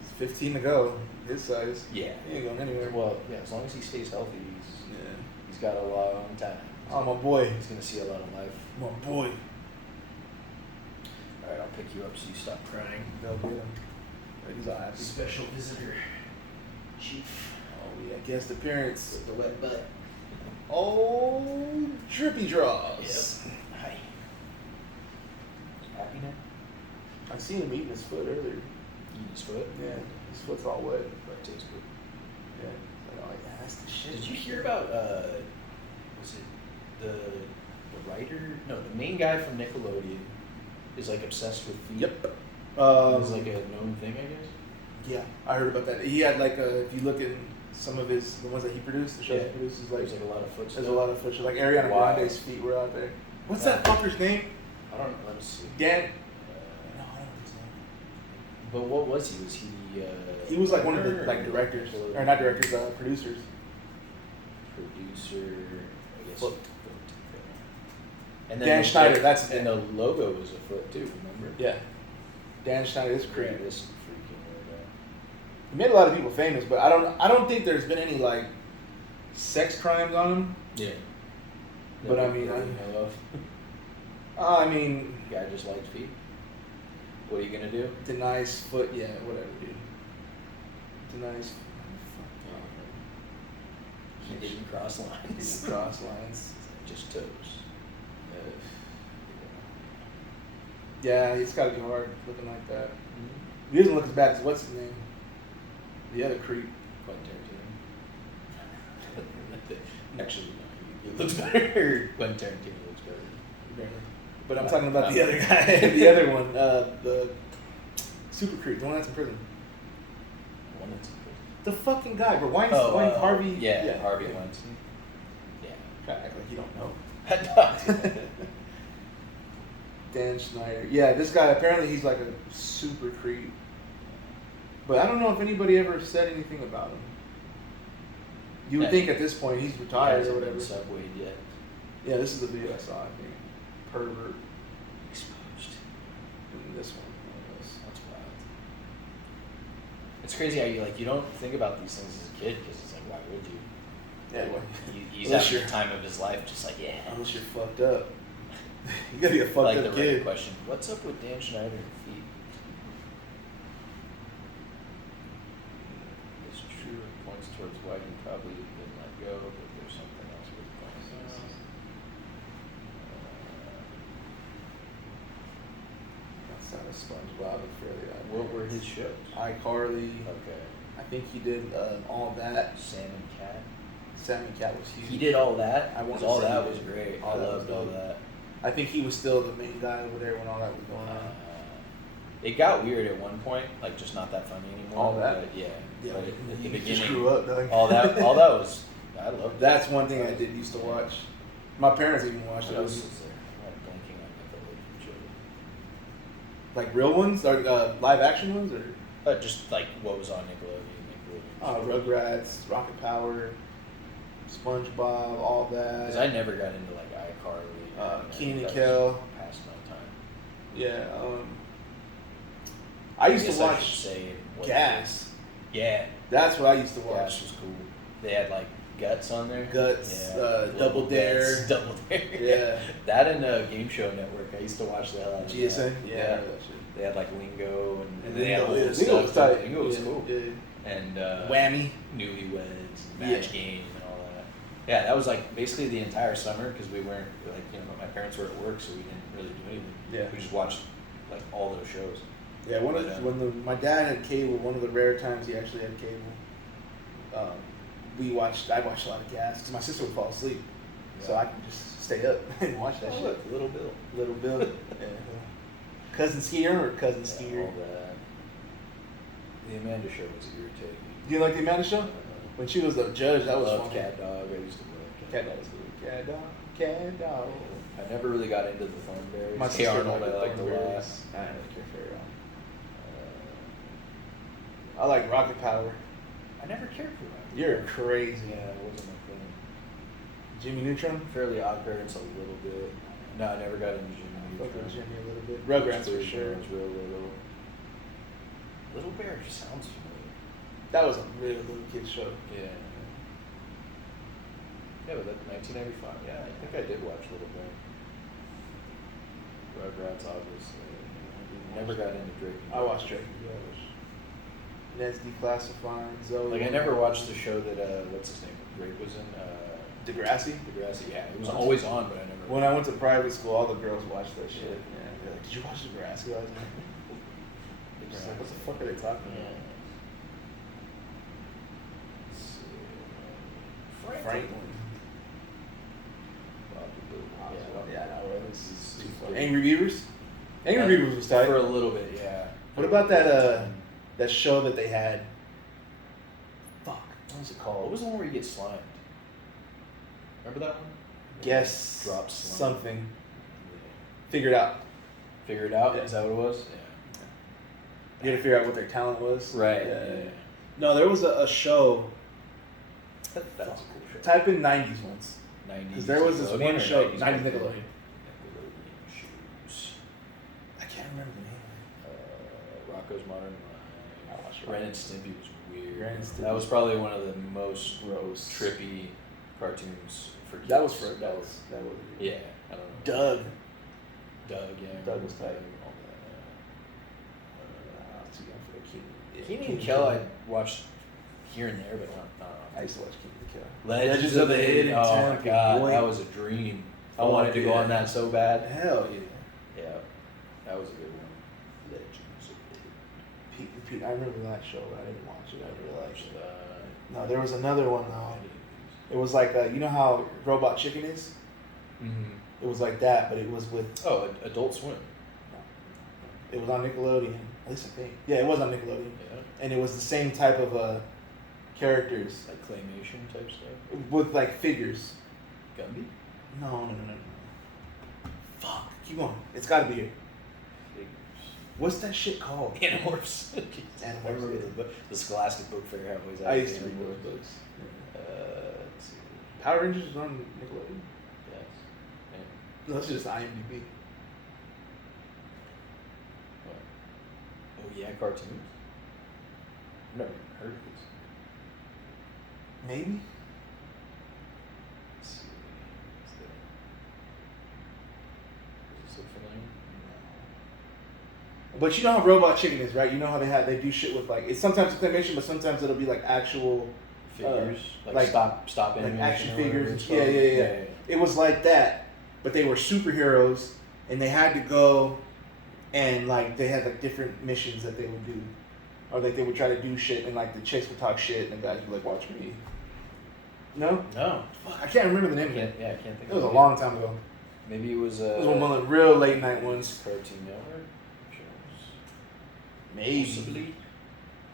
He's 15 to go. His size. Yeah. He ain't going anywhere. Well, yeah, as long as he stays healthy, he's got a long time. Oh, my boy. He's going to see a lot of life. My boy. All right, I'll pick you up so you stop crying. They'll get him. He's all happy. Special visitor, Chief. Oh, yeah, guest appearance. With the wet butt. Oh, Drippy Draws. Yep. Hi. Happy now? I seen him eating his foot earlier. Eating his foot? Yeah, his foot's all wet. That tastes good. Yeah. I'm like, that's the shit. Did you hear about, was it the writer? No, the main guy from Nickelodeon is like obsessed with feet. Yep. It's like a known thing, I guess. Yeah, I heard about that. He had like if you look at some of the ones that he produced, the shows he produces, like there's like a lot of foot stuff. there's a lot of foot. Like Ariana Wow. Grande's feet were out there. What's that fucker's name? I don't know. Let me see. Dan. No, I don't know his name. But what was he? Was he? He was like one of the like directors, or not directors, producers. Producer, I guess. Foot. And Dan Schneider, that's his and name. the logo was a foot too. Remember? Yeah. Dan Schneider is Yeah, creative. this freaking logo. He made a lot of people famous, but I don't think there's been any like sex crimes on him. Yeah. But I mean, I mean, guy just liked feet. What are you gonna do? denies foot. Yeah, whatever, dude. Denies. He didn't cross lines. Cross lines. Just toes. Yeah, it's gotta be hard looking like that. He doesn't look as bad as what's his name? The other creep. Quentin Tarantino. Actually, no, he looks better. Quentin Tarantino looks better. But I'm talking about the other guy, the other one, the super creep, the one that's in prison. One that's in prison. The fucking guy, but Weinstein, Harvey. Yeah, Harvey Weinstein. Yeah. Try to act like you don't know. I Dan Schneider. Yeah, this guy, apparently he's like a super creep. But I don't know if anybody ever said anything about him. You would Yeah. think at this point he's retired or whatever. Subwayed yet. Yeah, this is the video I saw, I think. Pervert. Exposed. And this one. That's wild. It's crazy how you don't think about these things as a kid because it's like, why would you? Yeah, well, He's unless having you're- the time of his life, just like, yeah. unless you're fucked up. You gotta be a fucked Like up the right kid. question. What's up with Dan Schneider and feet? It's true. It points towards why he probably been let go, but there's something else with points. That's not a SpongeBob and Fairly Odd What were Parents. his shows? iCarly. Okay. I think he did all that. Sam and Cat. Sam and Cat was huge. He did all that. I wanna all say that he was did. great. All I that loved was all good. that. I think he was still the main guy over there when all that was going on. It got weird at one point, like just not that funny anymore. All that? But yeah. Yeah, But at the he beginning, just grew up, dog. all that was. I loved it. That's one thing I did used to watch. My parents even watched What it. else is there? I'm blanking on Nickelodeon shows. Like real ones, or live action ones, or Just like what was on Nickelodeon. Rugrats, Rocket Power, SpongeBob, all that. Because I never got into like iCarly. Keenan and that was Kel. Past my time. Yeah. I used guess to I watch should say what it Gas. is. Yeah. That's what I used to watch. Gas was cool. They had like Guts on there. Guts, Little Double Dare. Guts, Double Dare. Yeah. That and Game Show Network. I used to watch the hell out of GSN. that. Yeah. I Yeah. remember that shit. They had like Lingo and And they had Lingo, old Lingo stuff. was tight. Lingo was Yeah, cool. yeah. And Whammy. Newlyweds, Match Game, and all that. Yeah, that was like basically the entire summer because we weren't like my parents were at work, so we didn't really do anything. Yeah. We just watched like all those shows. Yeah, my dad had cable, one of the rare times he actually had cable. I watched a lot of Gas because my sister would fall asleep, so I could just stay up and watch that Oh, shit. look, Little Bill. Little Bill, yeah. Cousin Skier or Cousin Skier? All that. The Amanda Show was irritating. Do you like the Amanda Show? When she was the judge, that was Loved funny. Cat Dog. I used to love Cat Dog was good. Cat Dog. Cat Dog. I never really got into the Thornberries. My Hey sister Arnold, liked I liked a lot. Thornberrys. I didn't really care for her. I like Rocket Power. I never cared for that. You're crazy. Yeah, it wasn't my thing. Jimmy Neutron? Fairly Odd Parents a little bit. No, I never got into Jimmy Fuck Neutron. with Jimmy a little bit. Rugrats for When sure. I was real little. Little Bear just sounds familiar. That was a real little kid show. Yeah. Yeah, but that 1995. Yeah, I think I did watch Little Bear. Rugrats, obviously. Never got into Drake. I watched Drake and Josh. Ned's Declassifying, Zoe. Like I never watched the show that what's his name? Drake was in. Degrassi? Degrassi. Yeah, it was always on, but I never. When I went to private school, all the girls watched that shit. Yeah. They're like, did you watch Degrassi last night? Just like, what the fuck are they talking Yeah. about? Let's see. Franklin. Yeah, no, this is too He's far. good. Angry Beavers? Angry Beavers was tight. For a little bit, yeah. What about that show that they had? Fuck, what was it What called? was the one where you get slimed? Remember that one? Guess Drop slime. something. Yeah. Figure it out. Figure it out? Yeah. Is that what it was? You had to figure out what their talent was. Yeah. Right. Yeah. Yeah. No, there was a show. That's a cool show. Type in 90s ones. 90s. Because there was this Nickelodeon one or show, 90s 90s Nickelodeon. Nickelodeon shoes. I can't remember the name. Rocco's Modern I Life. watched Ren Rocco. and Stimpy was weird. Ren and Stimpy. That was probably one of the most Gross. trippy cartoons for kids. That was for That adults. was, That was. yeah, I don't know. Doug. Doug, yeah. Doug was tight. All I was too young for the Keenan. that. Keenan and Kel I watched here and there, but not I used to watch Keenan and Kel. Legends of the Hidden Oh my Temple, god, boy. that was a dream. I Oh, wanted to go yeah. on that so bad. Hell yeah. Yeah, that was a good one. Legends of the Hidden. Pete, I remember that show, but I didn't watch it. I never liked Watched it. No, there was another one though. that. It was like you know how Robot Chicken is? Mm-hmm. It was like that, but it was with. Oh, Adult Swim. It was on Nickelodeon. At least I think. Yeah, it was on Nickelodeon, Yeah. and it was the same type of characters Like claymation type stuff. with like figures. Gumby? No. Fuck. Keep going. It's got to be here. Figures. What's that shit called? Animorphs. Jesus. Animorphs, I remember yeah. the Scholastic Book Fair had always had I used to Animorphs. read those books. Let's see. Power Rangers was on Nickelodeon. Yes. No, that's just IMDb. What? Oh yeah, cartoons. I've never even heard of this. Maybe. Let's see. Does this look familiar? But you know how Robot Chicken is, right? You know how they do shit with like it's sometimes claymation, but sometimes it'll be like actual Figures, like stop like animation action or whatever figures. it's Yeah, called. yeah. It was like that, but they were superheroes, and they had to go, and like they had like different missions that they would do, or like they would try to do shit, and like the chicks would talk shit, and the guys would like watch me. No, No, fuck, I can't remember the name of I it. can't think. It was of a long time ago. Maybe it was. It was one of the real late night ones. Cartoon Network shows. Maybe, Possibly.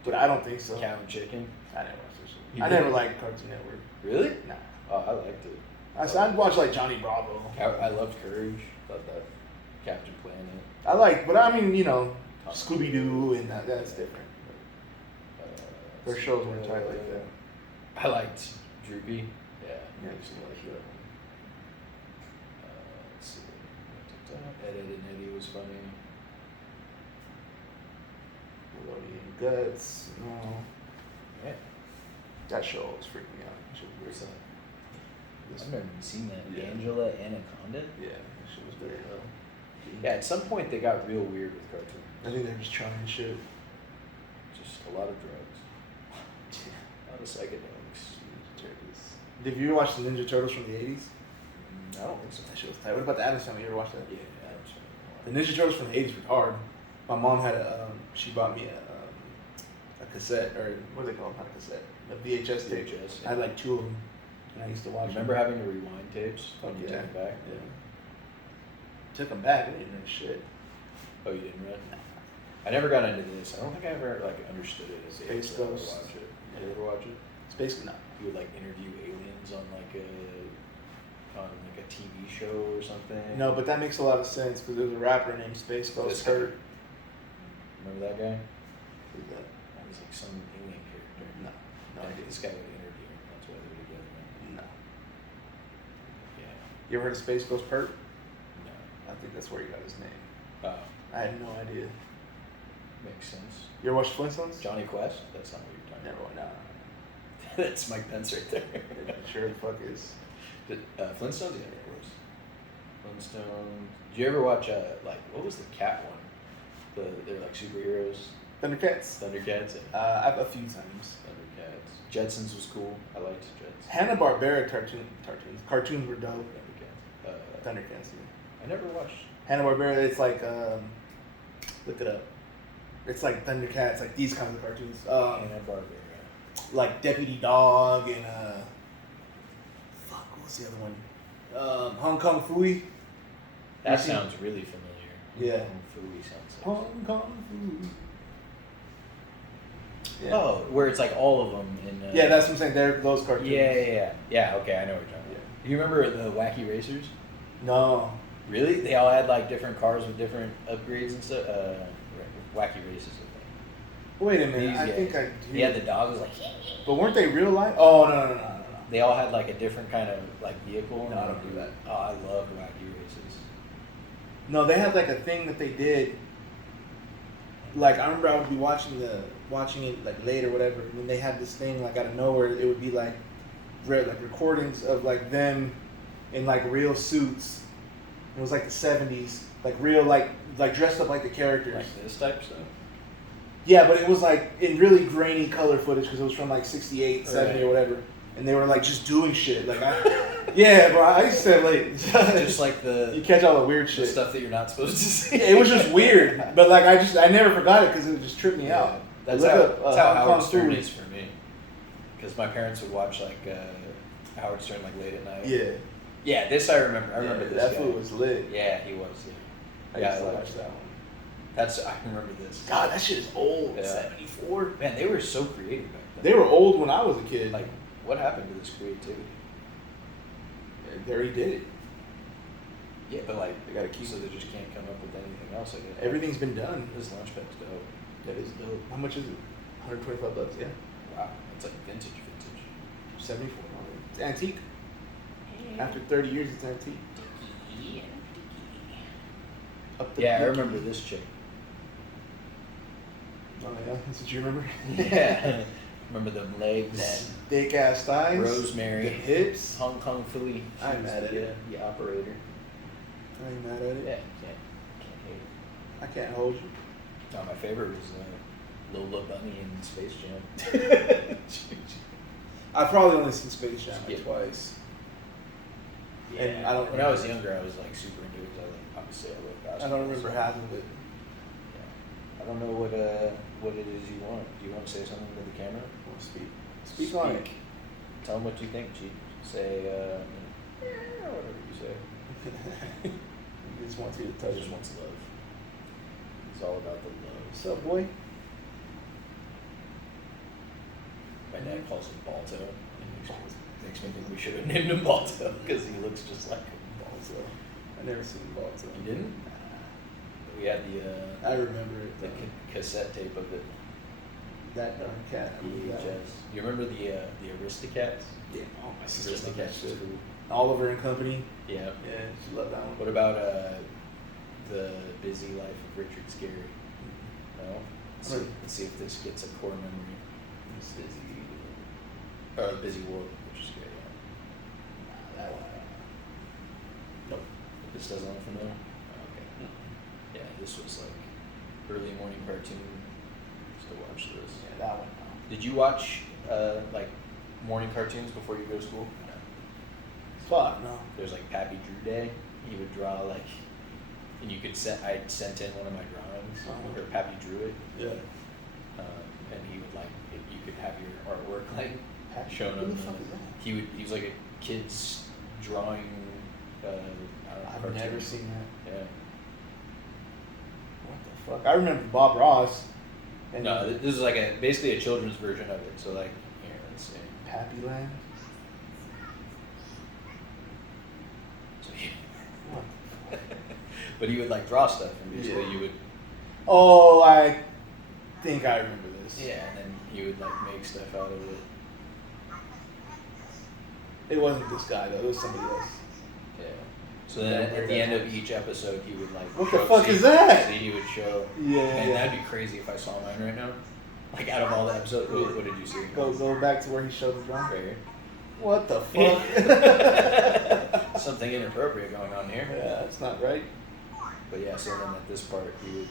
but I don't think so. Cow and Chicken. I never watched this shit. You I never didn't? liked Cartoon Network. Really? Nah. Oh, I liked it. I'd watch like Johnny Bravo. I loved Courage. Thought that Captain Planet. I like, but I mean, you know, Scooby Doo and that's different. Their shows weren't tight like that. I liked Droopy. Yeah, Yeah, I used to like that one. Let's see. Ed, Ed and Eddie was funny. Nickelodeon Guts. No, Yeah. that show always freaked me out. That shit was Where's weird. that? This I've never even seen that. Yeah. Angela Anaconda? Yeah, that shit was weird. Yeah, at some point they got real weird with cartoons. I think they're just trying shit. Just a lot of drugs. A lot of psychedelics. Did you ever watch the Ninja Turtles from the 80s? I don't think so. That shit was tight. What about the Addams Family? You ever watch that? Yeah, The Ninja Turtles from the 80s were hard. My mom had she bought me a cassette, or what do they call it? Not a cassette, a VHS tape. VHS, I had like 2 of them, and I used to watch Remember them. having to rewind tapes when Fuck you yeah. took them back? Yeah. Took them back, I didn't know shit. Oh, you didn't run? I never got into this. I don't think I ever like understood it as a Space kid, so I would Ghost. watch it. Did you ever watch it? It's basically not. You would like interview aliens on like a TV show or something. No, but that makes a lot of sense because there's a rapper named Space Ghost. This Kurt. Remember that guy? Who's that? That was like some alien character. No. No And idea. this guy would interview him. That's why they were together. No. Yeah. You ever heard of Space Ghost Perp? No. I think that's where he got his name. Oh, I had no idea. makes sense. You ever watch Flintstones? Johnny Quest? That's not what you're talking Never. about. No. That's Mike Pence right there. Sure the fuck is. Flintstones? Yeah, of course. Flintstones. Did you ever watch, what was the cat one? They're like superheroes. Thundercats. Thundercats? A few times. Thundercats. Jetsons was cool. I liked Jetsons. Hanna-Barbera cartoons were dope. Thundercats. Thundercats. Yeah. I never watched. Hanna-Barbera, it's like, look it up. It's like Thundercats, like these kinds of cartoons. Hanna-Barbera. Like Deputy Dog and fuck, what was the other one? Hong Kong Phooey. That You seen- sounds really familiar. Yeah. Fooey sounds like. Hong Kong Phooey. Yeah. Oh, where it's like all of them in. Yeah, that's what I'm saying. They're those cartoons. Yeah, okay, I know what you're talking about. You remember the Wacky Racers? No. Really? They all had like different cars with different upgrades and stuff. Wacky Races, I think. Wait a minute. These I guys. think I do. Yeah, the dog was like. But weren't they real life? Oh no. They all had like a different kind of like vehicle. No, I don't do that. Oh, I loved Wacky Races. No, they had like a thing that they did. Like I remember I would be watching it like late or whatever, and then they had this thing like out of nowhere. It would be like recordings of like them in like real suits. It was like the 70s, like real like dressed up like the characters. Like this type stuff. Yeah, but it was like in really grainy color footage because it was from like 68, 70 or whatever. And they were like just doing shit. Like yeah, bro, I used to stay late. Just like you catch all the weird the shit. stuff that you're not supposed to see. It was just weird, but like I never forgot it because it just tripped me out. That's Look how, up, that's how Hong Howard Kong Stern Phooey. is for me. Because my parents would watch like Howard Stern like late at night. Yeah, Yeah, this I remember. I remember this that guy. fool was lit. Yeah, he was. I Yeah, used to I watch liked that one. I remember this. God, that shit is old. Yeah. 74. Man, they were so creative back then. They were old when I was a kid. Like, what happened to this creativity? They already did it. Yeah, but like, They gotta keep so they just can't come up with anything else. I guess Everything's been done. This Launchpad's dope. That is dope. How much is it? $125. Yeah. Wow, it's like vintage. 74. It's antique. After 30 years, it's antique. Up the Yeah, I dick. remember this chick. Oh yeah, that's what you remember. Yeah, remember the legs. Thick ass thighs. Rosemary. The hips. Hong Kong Philly. She I'm was mad at the, it. The operator. I ain't mad at it. Yeah, can't hate it. I can't hold you. No, my favorite was Lola Bunny in Space Jam. I've probably only seen Space Jam Yeah. twice. Yeah, And I don't when I was remember. younger, I was like super into it because I obviously I love I basketball. don't remember so- half of it. Yeah. I don't know what it is you want. Do you want to say something to the camera? Well, speak on it. Tell them what you think, Chief. Say, whatever you say. He just wants you to He touch just him. wants love. It's all about the love. What's up, boy? My dad calls him Balto. It makes me think we should have named him Balto because he looks just like him. Balto. I never seen Balto. You didn't? We had the I remember it. the cassette tape of it. That darn cat. I remember that one. VHS. You remember the Aristocats? Yeah. Oh, my sister loved that Aristocats shit. was cool. Oliver and Company. Yeah. Yeah, she loved that one. What about the Busy Life of Richard Scarry? No. Let's see if this gets a core memory. Or the Busy World of Richard Scarry. Yeah. That one. Nope. This doesn't look familiar. Oh, okay. Yeah, this was like early morning cartoon. Used to watch this. Yeah, that one. Did you watch like morning cartoons before you go to school? Fuck no. There's like Pappy Drew Day. He would draw like, and you could set. I sent in one of my drawings, Uh-huh. or Pappy drew it, Yeah. and he would like, you could have your artwork like shown Who on the the. fuck is that? He was like a kid's drawing. I don't know, I've cartoon. never seen that. Yeah. What the fuck? I remember Bob Ross. And No, this is like basically a children's version of it. So like, here, let's see. Pappy Land. So he, What? but he would like draw stuff, and basically Yeah. you would. Oh, I think I remember this. Yeah, and then he would like make stuff out of it. It wasn't this guy though. It was somebody else. Yeah. So then at the end of each episode, he would like. What the fuck is that? He would show. Yeah. And that'd be crazy if I saw mine right now. Like out of all the episodes, what did you see? Go back to where he showed the drum. Right here. What the fuck? Something inappropriate going on here. Yeah, that's not right. But yeah, so then at this part, he would.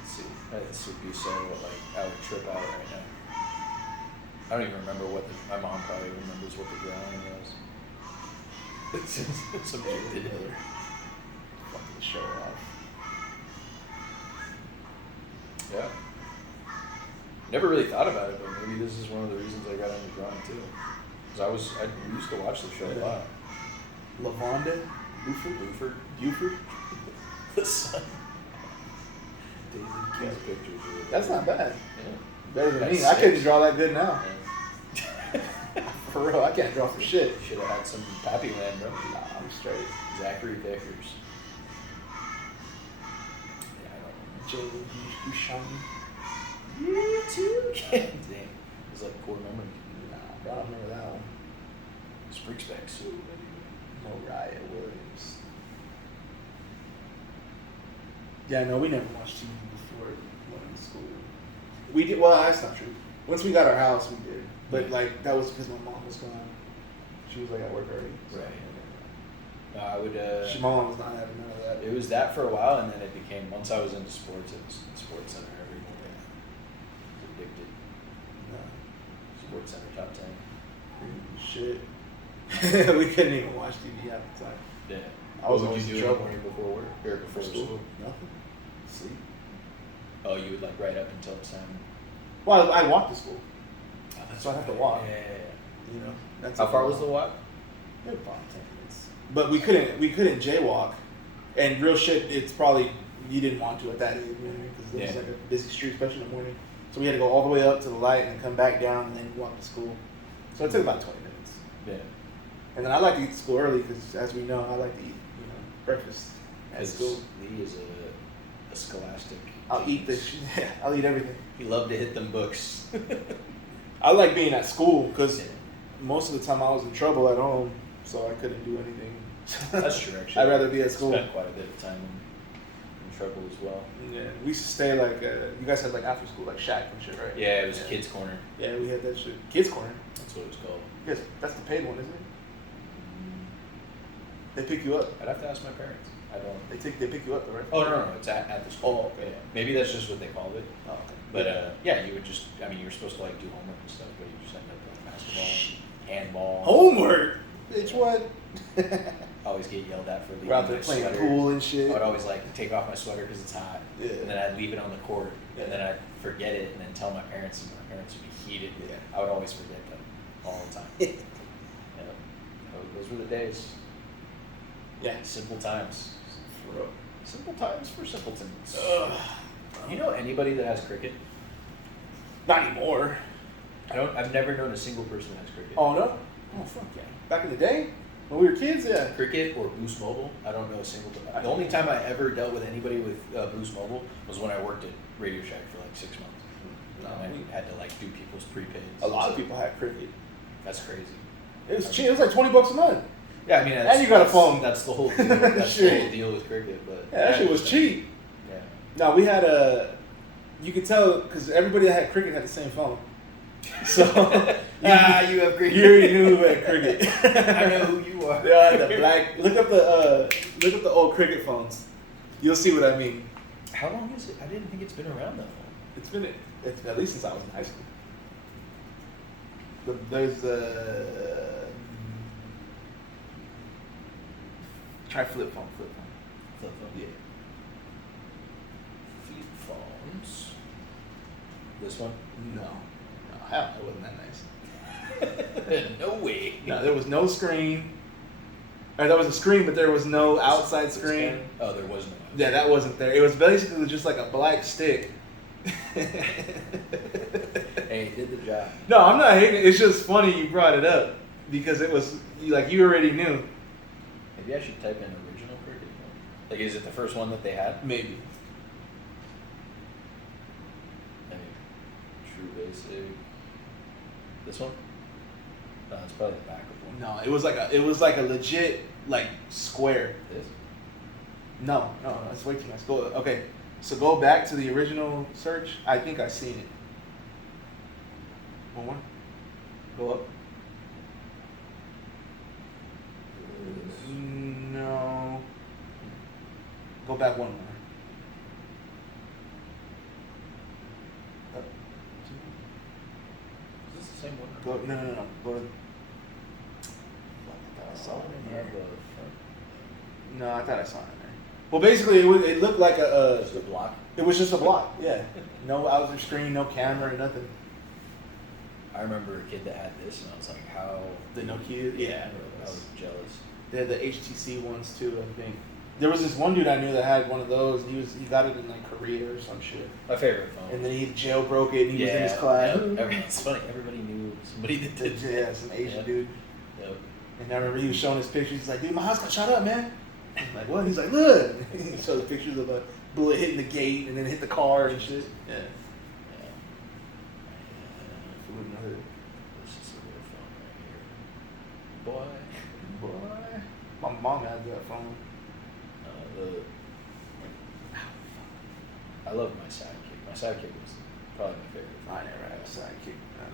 Let's see. This would be so like I would trip out right now. I don't even remember my mom probably remembers what the drawing was. It's a big deal. Fucking show off. Yeah. Never really thought about it, but maybe this is one of the reasons I got into drawing too. Because I used to watch the show a lot. Lavonda? Buford? The son. David These Kelly. pictures. That's not bad. Yeah. Better than That's me. I couldn't sick. draw that good now. Yeah. For real, I can't draw for shit. Should have had some Pappy Land, bro. Nah, I'm straight. Zachary Vickers. Yeah, I don't know. Jalen, you shiny? You too? Damn. It's like core memory. Nah, bro, I don't remember that one. Spring Specs. Mariah Williams. Yeah, no, we never watched TV before we went to school. We did, well, that's not true. Once we got our house, we did. But, like, that was because my mom was gone. She was, like, at work already. So. Right. No, I would. My mom was not having none of that. It was that for a while, and then it became. Once I was into sports, it was Sports Center every morning. Addicted. No. Sports Center top 10. Shit. We couldn't even watch TV half the time. Yeah. I was What would always you in do in the trouble. morning before work or before school? Nothing. Sleep. Oh, you would like right up until it's time. Well, I walked to school. Oh, that's So I have to right. walk. Yeah. You know. That's How far was the walk? Maybe 5, 10 minutes. But we couldn't jaywalk, and real shit. It's probably you didn't want to at that age, because it was Yeah. like a busy street, especially in the morning. So we had to go all the way up to the light and then come back down and then walk to school. So it took about 20 minutes. Yeah. And then I like to eat to school early because, as we know, I like to eat breakfast at Because school. Lee is a scholastic. I'll eat genius. this. Yeah, I'll eat everything. He loved to hit them books. I like being at school because Yeah. most of the time I was in trouble at home, so I couldn't do anything. That's true, actually. I'd rather be at school. Spent quite a bit of time in trouble as well. Yeah, we used to stay like you guys had like after school like shack and shit, right? Yeah, it was Kids Corner. Yeah, we had that shit. Kids corner. That's what it was called. Yes, that's the paid one, isn't it? They pick you up. I'd have to ask my parents. I don't. They pick you up, though, right? Oh no, it's at the school. Oh, okay. Yeah. Maybe that's just what they called it. Oh, okay. But yeah, you would just. I mean, you were supposed to like do homework and stuff, but you just ended up playing basketball, handball. Homework. Bitch, what? Always get yelled at for leaving We're out there my playing sweater. pool and shit. I would always like take off my sweater because it's hot, Yeah. and then I'd leave it on the court, Yeah. and then I'd forget it, and then tell my parents, and my parents would be heated. Yeah. I would always forget them all the time. Yeah. Those were the days. Yeah. Simple times. For real. Simple times for simpletons. Ugh. You know anybody that has cricket? Not anymore. I've never known a single person that has cricket. Oh no. Oh fuck yeah. Back in the day, when we were kids, yeah. Cricket or Boost Mobile, I don't know a single. The only time I ever dealt with anybody with Boost Mobile was when I worked at Radio Shack for like 6 months. No, And I had to like do people's prepaids. A lot of people had cricket. That's crazy. It was cheap. It was like $20 a month. Yeah, I mean, And you got a phone. That's the whole deal. That's the Shit. whole deal with cricket. But Yeah, that shit was cheap. Yeah. No, we had you could tell because everybody that had cricket had the same phone. So You have cricket. you already knew who had cricket. I know who you are. They all had the black. Look up the old cricket phones. You'll see what I mean. How long is it? I didn't think it's been around that long. It's at least since I was in high school. There's try flip phone. Flip phone. Yeah. Flip phones. This one? No, hell, it wasn't that nice. No way. No, there was no screen. Or there was a screen, but there was no outside This screen. guy? Oh, there was no. Yeah, that wasn't there. It was basically just like a black stick. Hey, he did the job. No, I'm not hating it. It's just funny you brought it up because it was like you already knew. Maybe I should type in original cricket. Like, is it the first one that they had? Maybe. I mean, True Basic. This one? No, it's probably the back of one. No, it was like a legit like square. This? No, that's way too nice. Okay, so go back to the original search. I think I seen it. One more. Go up. No. Go back one more. Up. Is this the same one? Go no. Go to. I saw it in Yeah, here. the front. No, I thought I saw it in there. Well, basically, it looked like Just a block. It was just a block. Yeah. No outer screen, no camera, nothing. I remember a kid that had this, and I was like, how? The Nokia. Yeah. I was jealous. They had the HTC ones too, I think. There was this one dude I knew that had one of those. He got it in like Korea or some shit. My favorite phone. And then he jailbroke it and he was in his class. Yep. It's funny. Everybody knew somebody that did. Yeah, some Asian Yep. dude. Yep. And I remember he was showing his pictures. He's like, dude, my house got shot up, man. I'm like, what? He's like, look. He showed the pictures of a bullet hitting the gate and then hit the car and shit. Yeah. Yeah. Food in the hood. This is a real phone right here. Boy. Boy. My mom had that phone. I love my sidekick. My sidekick was probably my favorite. I never had a sidekick. I had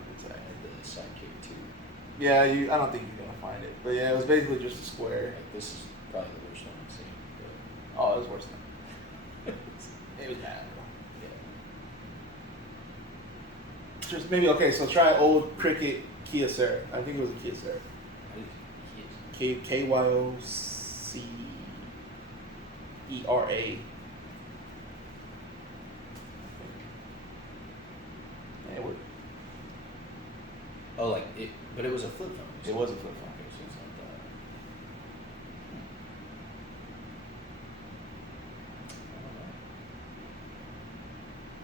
the sidekick too. Yeah, I don't think you're gonna find it. But yeah, it was basically just a square. Like, this is probably the worst one I've seen. But Oh, it was worse than it was bad. yeah. Just maybe okay. So try old Cricket Kyocera. I think it was a Kyocera. Kyocera. Yeah, it would. Oh, like it, but it was a flip phone. It was a flip phone. Okay, so it's not that.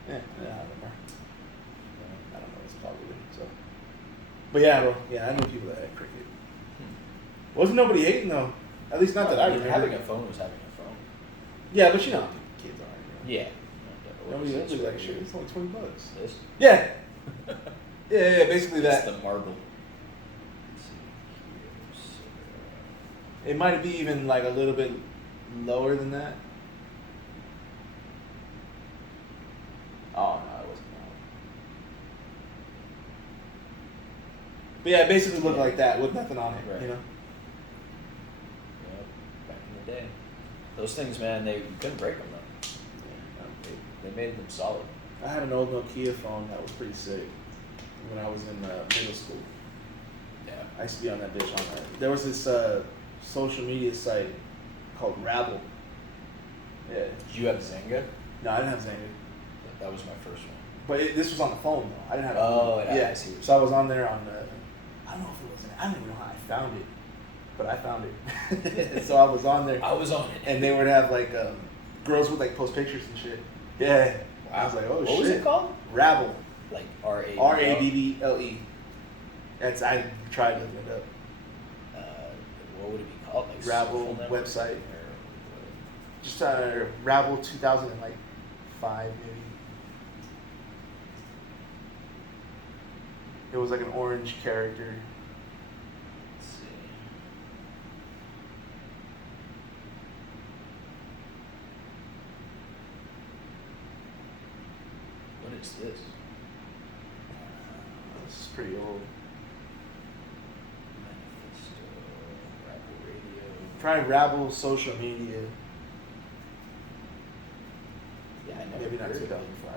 Yeah, I don't know. I don't know. It's probably so. But yeah, bro. Yeah, I knew people that had Cricket. Wasn't nobody hating though. At least not that I remember. Having a phone was having a phone. Yeah, but you know, kids are. Yeah. Nobody else like shit. It's only $20. This? Yeah. Yeah. Basically It's that. the marble. Let's see. It might be even like a little bit lower than that. Oh no, it wasn't that. But yeah, it basically looked like that with nothing on it. Right. You know. Yep. Back in the day. Those things, man, you couldn't break them though. They made them solid. I had an old Nokia phone that was pretty sick when I was in middle school. Yeah. I used to be on that bitch on that. There was this social media site called Rabble. Yeah. Did you have Zynga? No, I didn't have Zynga. That was my first one. But this was on the phone though. I didn't have. Oh, yeah, yeah. I see. So I was on there on. I don't know if it was. I don't even know how I found it, but I found it. So I was on there, I was on it. and they would have like girls would like post pictures and shit. Yeah. I was like, oh shit. What was it called? Rabble. Like R-A-B-B-L? Rabble. That's I tried looking it up. What would it be called? Like Rabble social network? website. Or Just Rabble 2005 maybe. It was like an orange character. let's see. What is this? This is pretty old. Manifesto, Rabble Radio. Try Rabble social media. Yeah, I never Maybe not heard of it. 2005.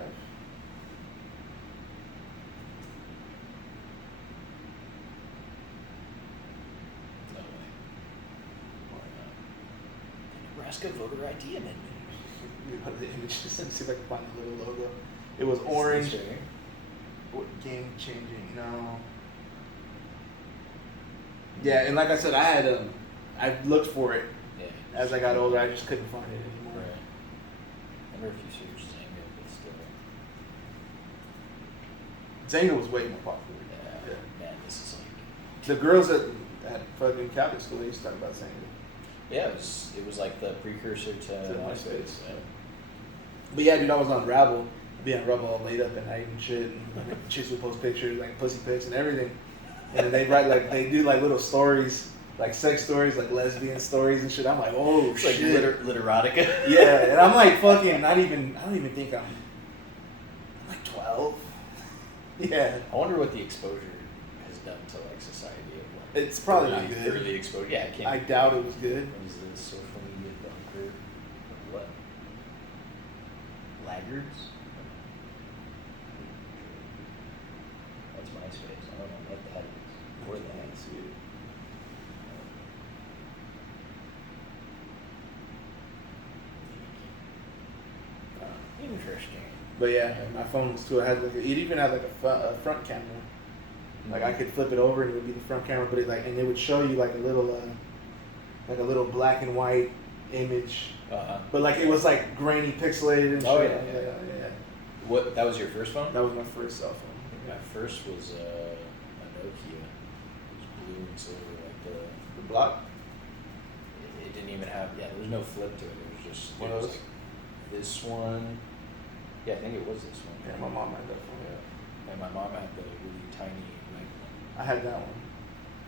No way. Why not? The Nebraska voter ID amendment. The images. Let me see if I can find the little logo. It was orange. Is this right? What game changing? No. Yeah, and like I said, I looked for it Yeah. as I got older. I just couldn't find it anymore. Right. I wonder if you search Zynga, but still. Zynga was way more popular. Yeah. Man, this is like. The girls at fucking Catholic school, they used to talk about Zynga. Yeah, it was like the precursor to MySpace. Yeah. But yeah, dude, I was on Rabble. Be on Rabble all laid up at night and shit. And chicks would post pictures, like pussy pics and everything. And then they write like they do like little stories, like sex stories, like lesbian stories and shit. I'm like, oh It's like shit. literotica. Yeah, and I'm like fucking I don't even think I'm like 12. Yeah. I wonder what the exposure has done to like society. Of, like, It's probably not early, good. Early exposure. Yeah, it can't. I doubt it was good. What is this? Social media bunker? What? Laggards? That's MySpace. I don't know what that is. Or that. Interesting. But yeah, my phone was too. It had like it even had like a front camera. Like I could flip it over and it would be the front camera, but and it would show you like a little black and white image. But like it was like grainy, pixelated and shit. Oh, Yeah. yeah. What? That was your first phone? That was my first cell phone. My first was a Nokia. It was blue and silver, like The block. It didn't even have. Yeah, there was no flip to it. It was just. One It of was those? like this one. Yeah, I think it was this one. Yeah, my mom had that phone. Yeah. And my mom had the really tiny like one. I had that one.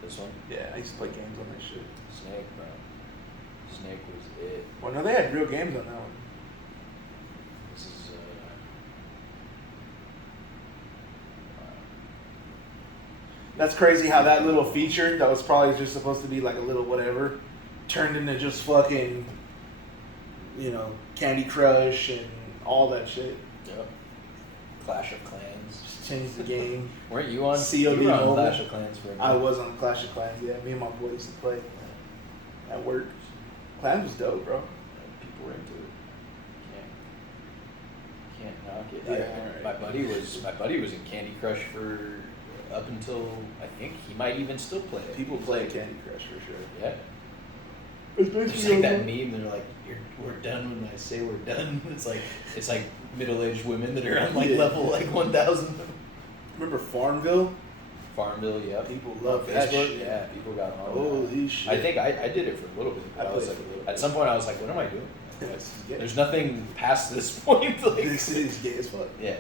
This one. Yeah, I used to play games on that shit. Snake, bro. Snake was it. Well, no, they had real games on that one. This is That's crazy how that little feature that was probably just supposed to be like a little whatever turned into just fucking, Candy Crush and all that shit. Yep. Clash of Clans. Just changed the game. Weren't you on? COD you were on Mobile. Clash of Clans for a minute. I was on Clash of Clans, yeah. Me and my boys used to play at work. Clans was dope, bro. People were into it. Can't knock it. Yeah, My buddy was in Candy Crush for up until I think he might even still play it. People play Candy Crush for sure. Yeah. Especially It's like that meme. They're like, "We're done when I say we're done." It's like middle-aged women that are on like Yeah. level like 1,000. Remember Farmville? Farmville, yeah. People On love that Facebook, shit. yeah. People got on. Holy shit. I think I did it for a little bit. But I I was played like, for a little at bit. some point, I was like, "What am I doing?" Yeah. There's nothing past this point. Like, This is gay as fuck. yeah.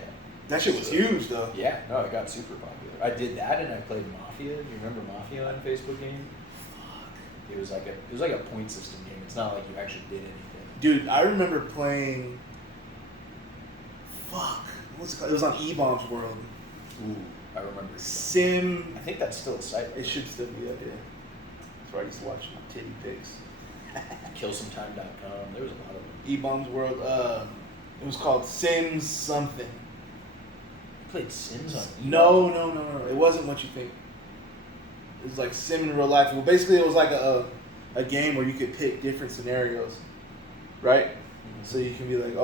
That shit was huge though. Yeah, no, it got super popular. I did that, and I played Mafia. Do you remember Mafia on Facebook game? Fuck. It was like a point system game. It's not like you actually did anything. Dude, I remember playing. Fuck. What's it called? It was on E-Bombs World. Ooh, I remember. Sim. I think that's still a site. It should still be up there. That's where I used to watch my titty pics. Killsometime.com. There was a lot of them. E-Bombs World. It was called Sims something. You played Sims on No. It wasn't what you think. It was like Sim in real life. Well, basically, it was like a game where you could pick different scenarios, right? Mm-hmm. So you can be like,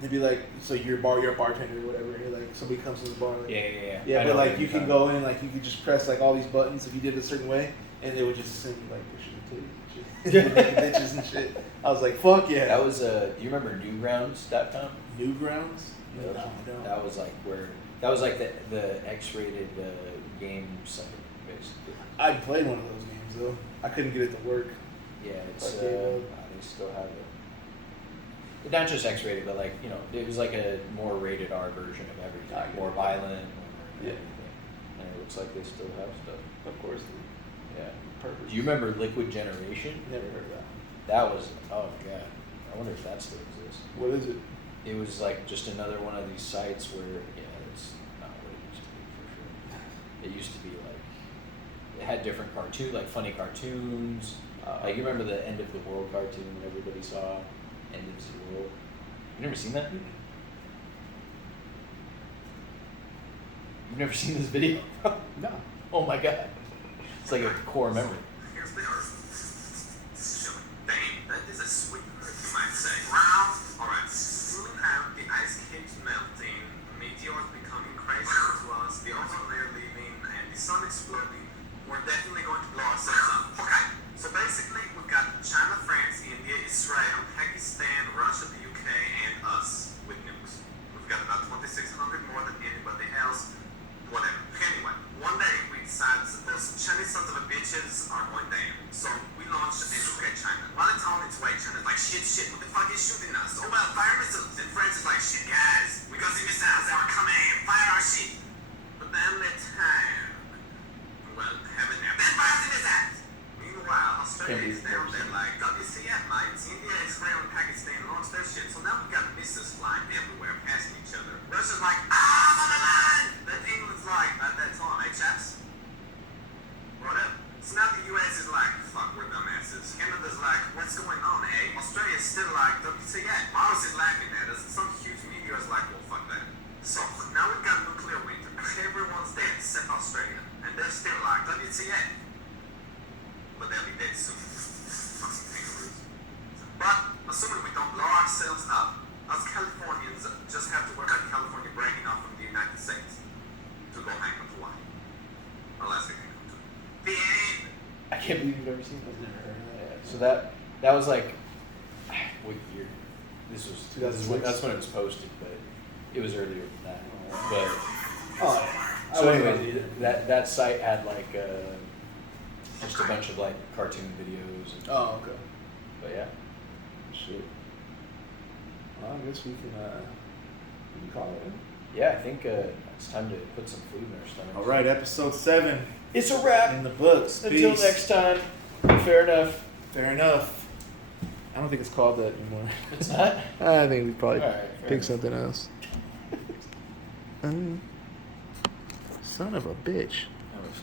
they'd be like, so you're a bartender or whatever. And you're like, somebody comes to the bar. Like, Yeah. yeah, I but know like what you you're can talking go in, like you could just press like all these buttons if you did it a certain way, and it would just send you like pictures of titties and shit, bitches and shit. I was like, fuck yeah. That was do you remember Newgrounds.com? Newgrounds. Yep. No, I don't. That was like the X-rated game site basically. I played one of those games though. I couldn't get it to work. Yeah, it's I gave up. they still have it. But not just X-rated, but like it was like a more rated R version of everything, I get more it. violent, more Yeah. everything. And it looks like they still have stuff. Of course. Yeah. Perfect. Do you remember Liquid Generation? Never heard of that. That was oh god. I wonder if that still exists. What is it? It was like just another one of these sites where it's not what it used to be for sure. It used to be like it had different funny cartoons. Like you remember the End of the World cartoon that everybody saw? End of the World. You never seen that? You've never seen this video? No. Oh my god. It's like a core memory. Here's the Earth. Dang, that is a sweet Earth, you might say. Wow. Alright. Cooling out, the ice caps melting, meteors becoming crazy as well as the ozone layer leaving, and the sun exploding. We're definitely going to blow ourselves up. Okay. So basically, we've got China, France, India, Israel, Pakistan, Russia, the UK, and us with nukes. We've got about 2,600 more than anybody else. Whatever. Anyway, one day we decided those Chinese sons of a bitches are going down. So we launched a nuke at China. While it's on its way, China's like, shit, what the fuck is shooting us? Oh, well, fire missiles. And France is like, shit, guys, we got the missiles that are coming, fire our shit. Australia, and they're still like WTF. But they'll be dead soon. Fucking kangaroos. But assuming we don't blow ourselves up, us Californians just have to worry about California breaking off from the United States to go hang with Hawaii. Alaska can come too. The end. I can't believe you've never seen that. Never heard of that. Yeah, so that was like, what year? This was 2006? that's when it was posted, but it was earlier than that. But Oh, so anyway, that site had like just a bunch of like cartoon videos. And, Oh, okay. but yeah, Shit. Well, I guess we can call it. yeah, I think it's time to put some food in our stomachs. All right, episode 7 It's a wrap. in the books. Until Peace. next time. Fair enough. Fair enough. I don't think it's called that anymore. It's not. I think we probably All right, fair pick enough. something else. Son of a bitch.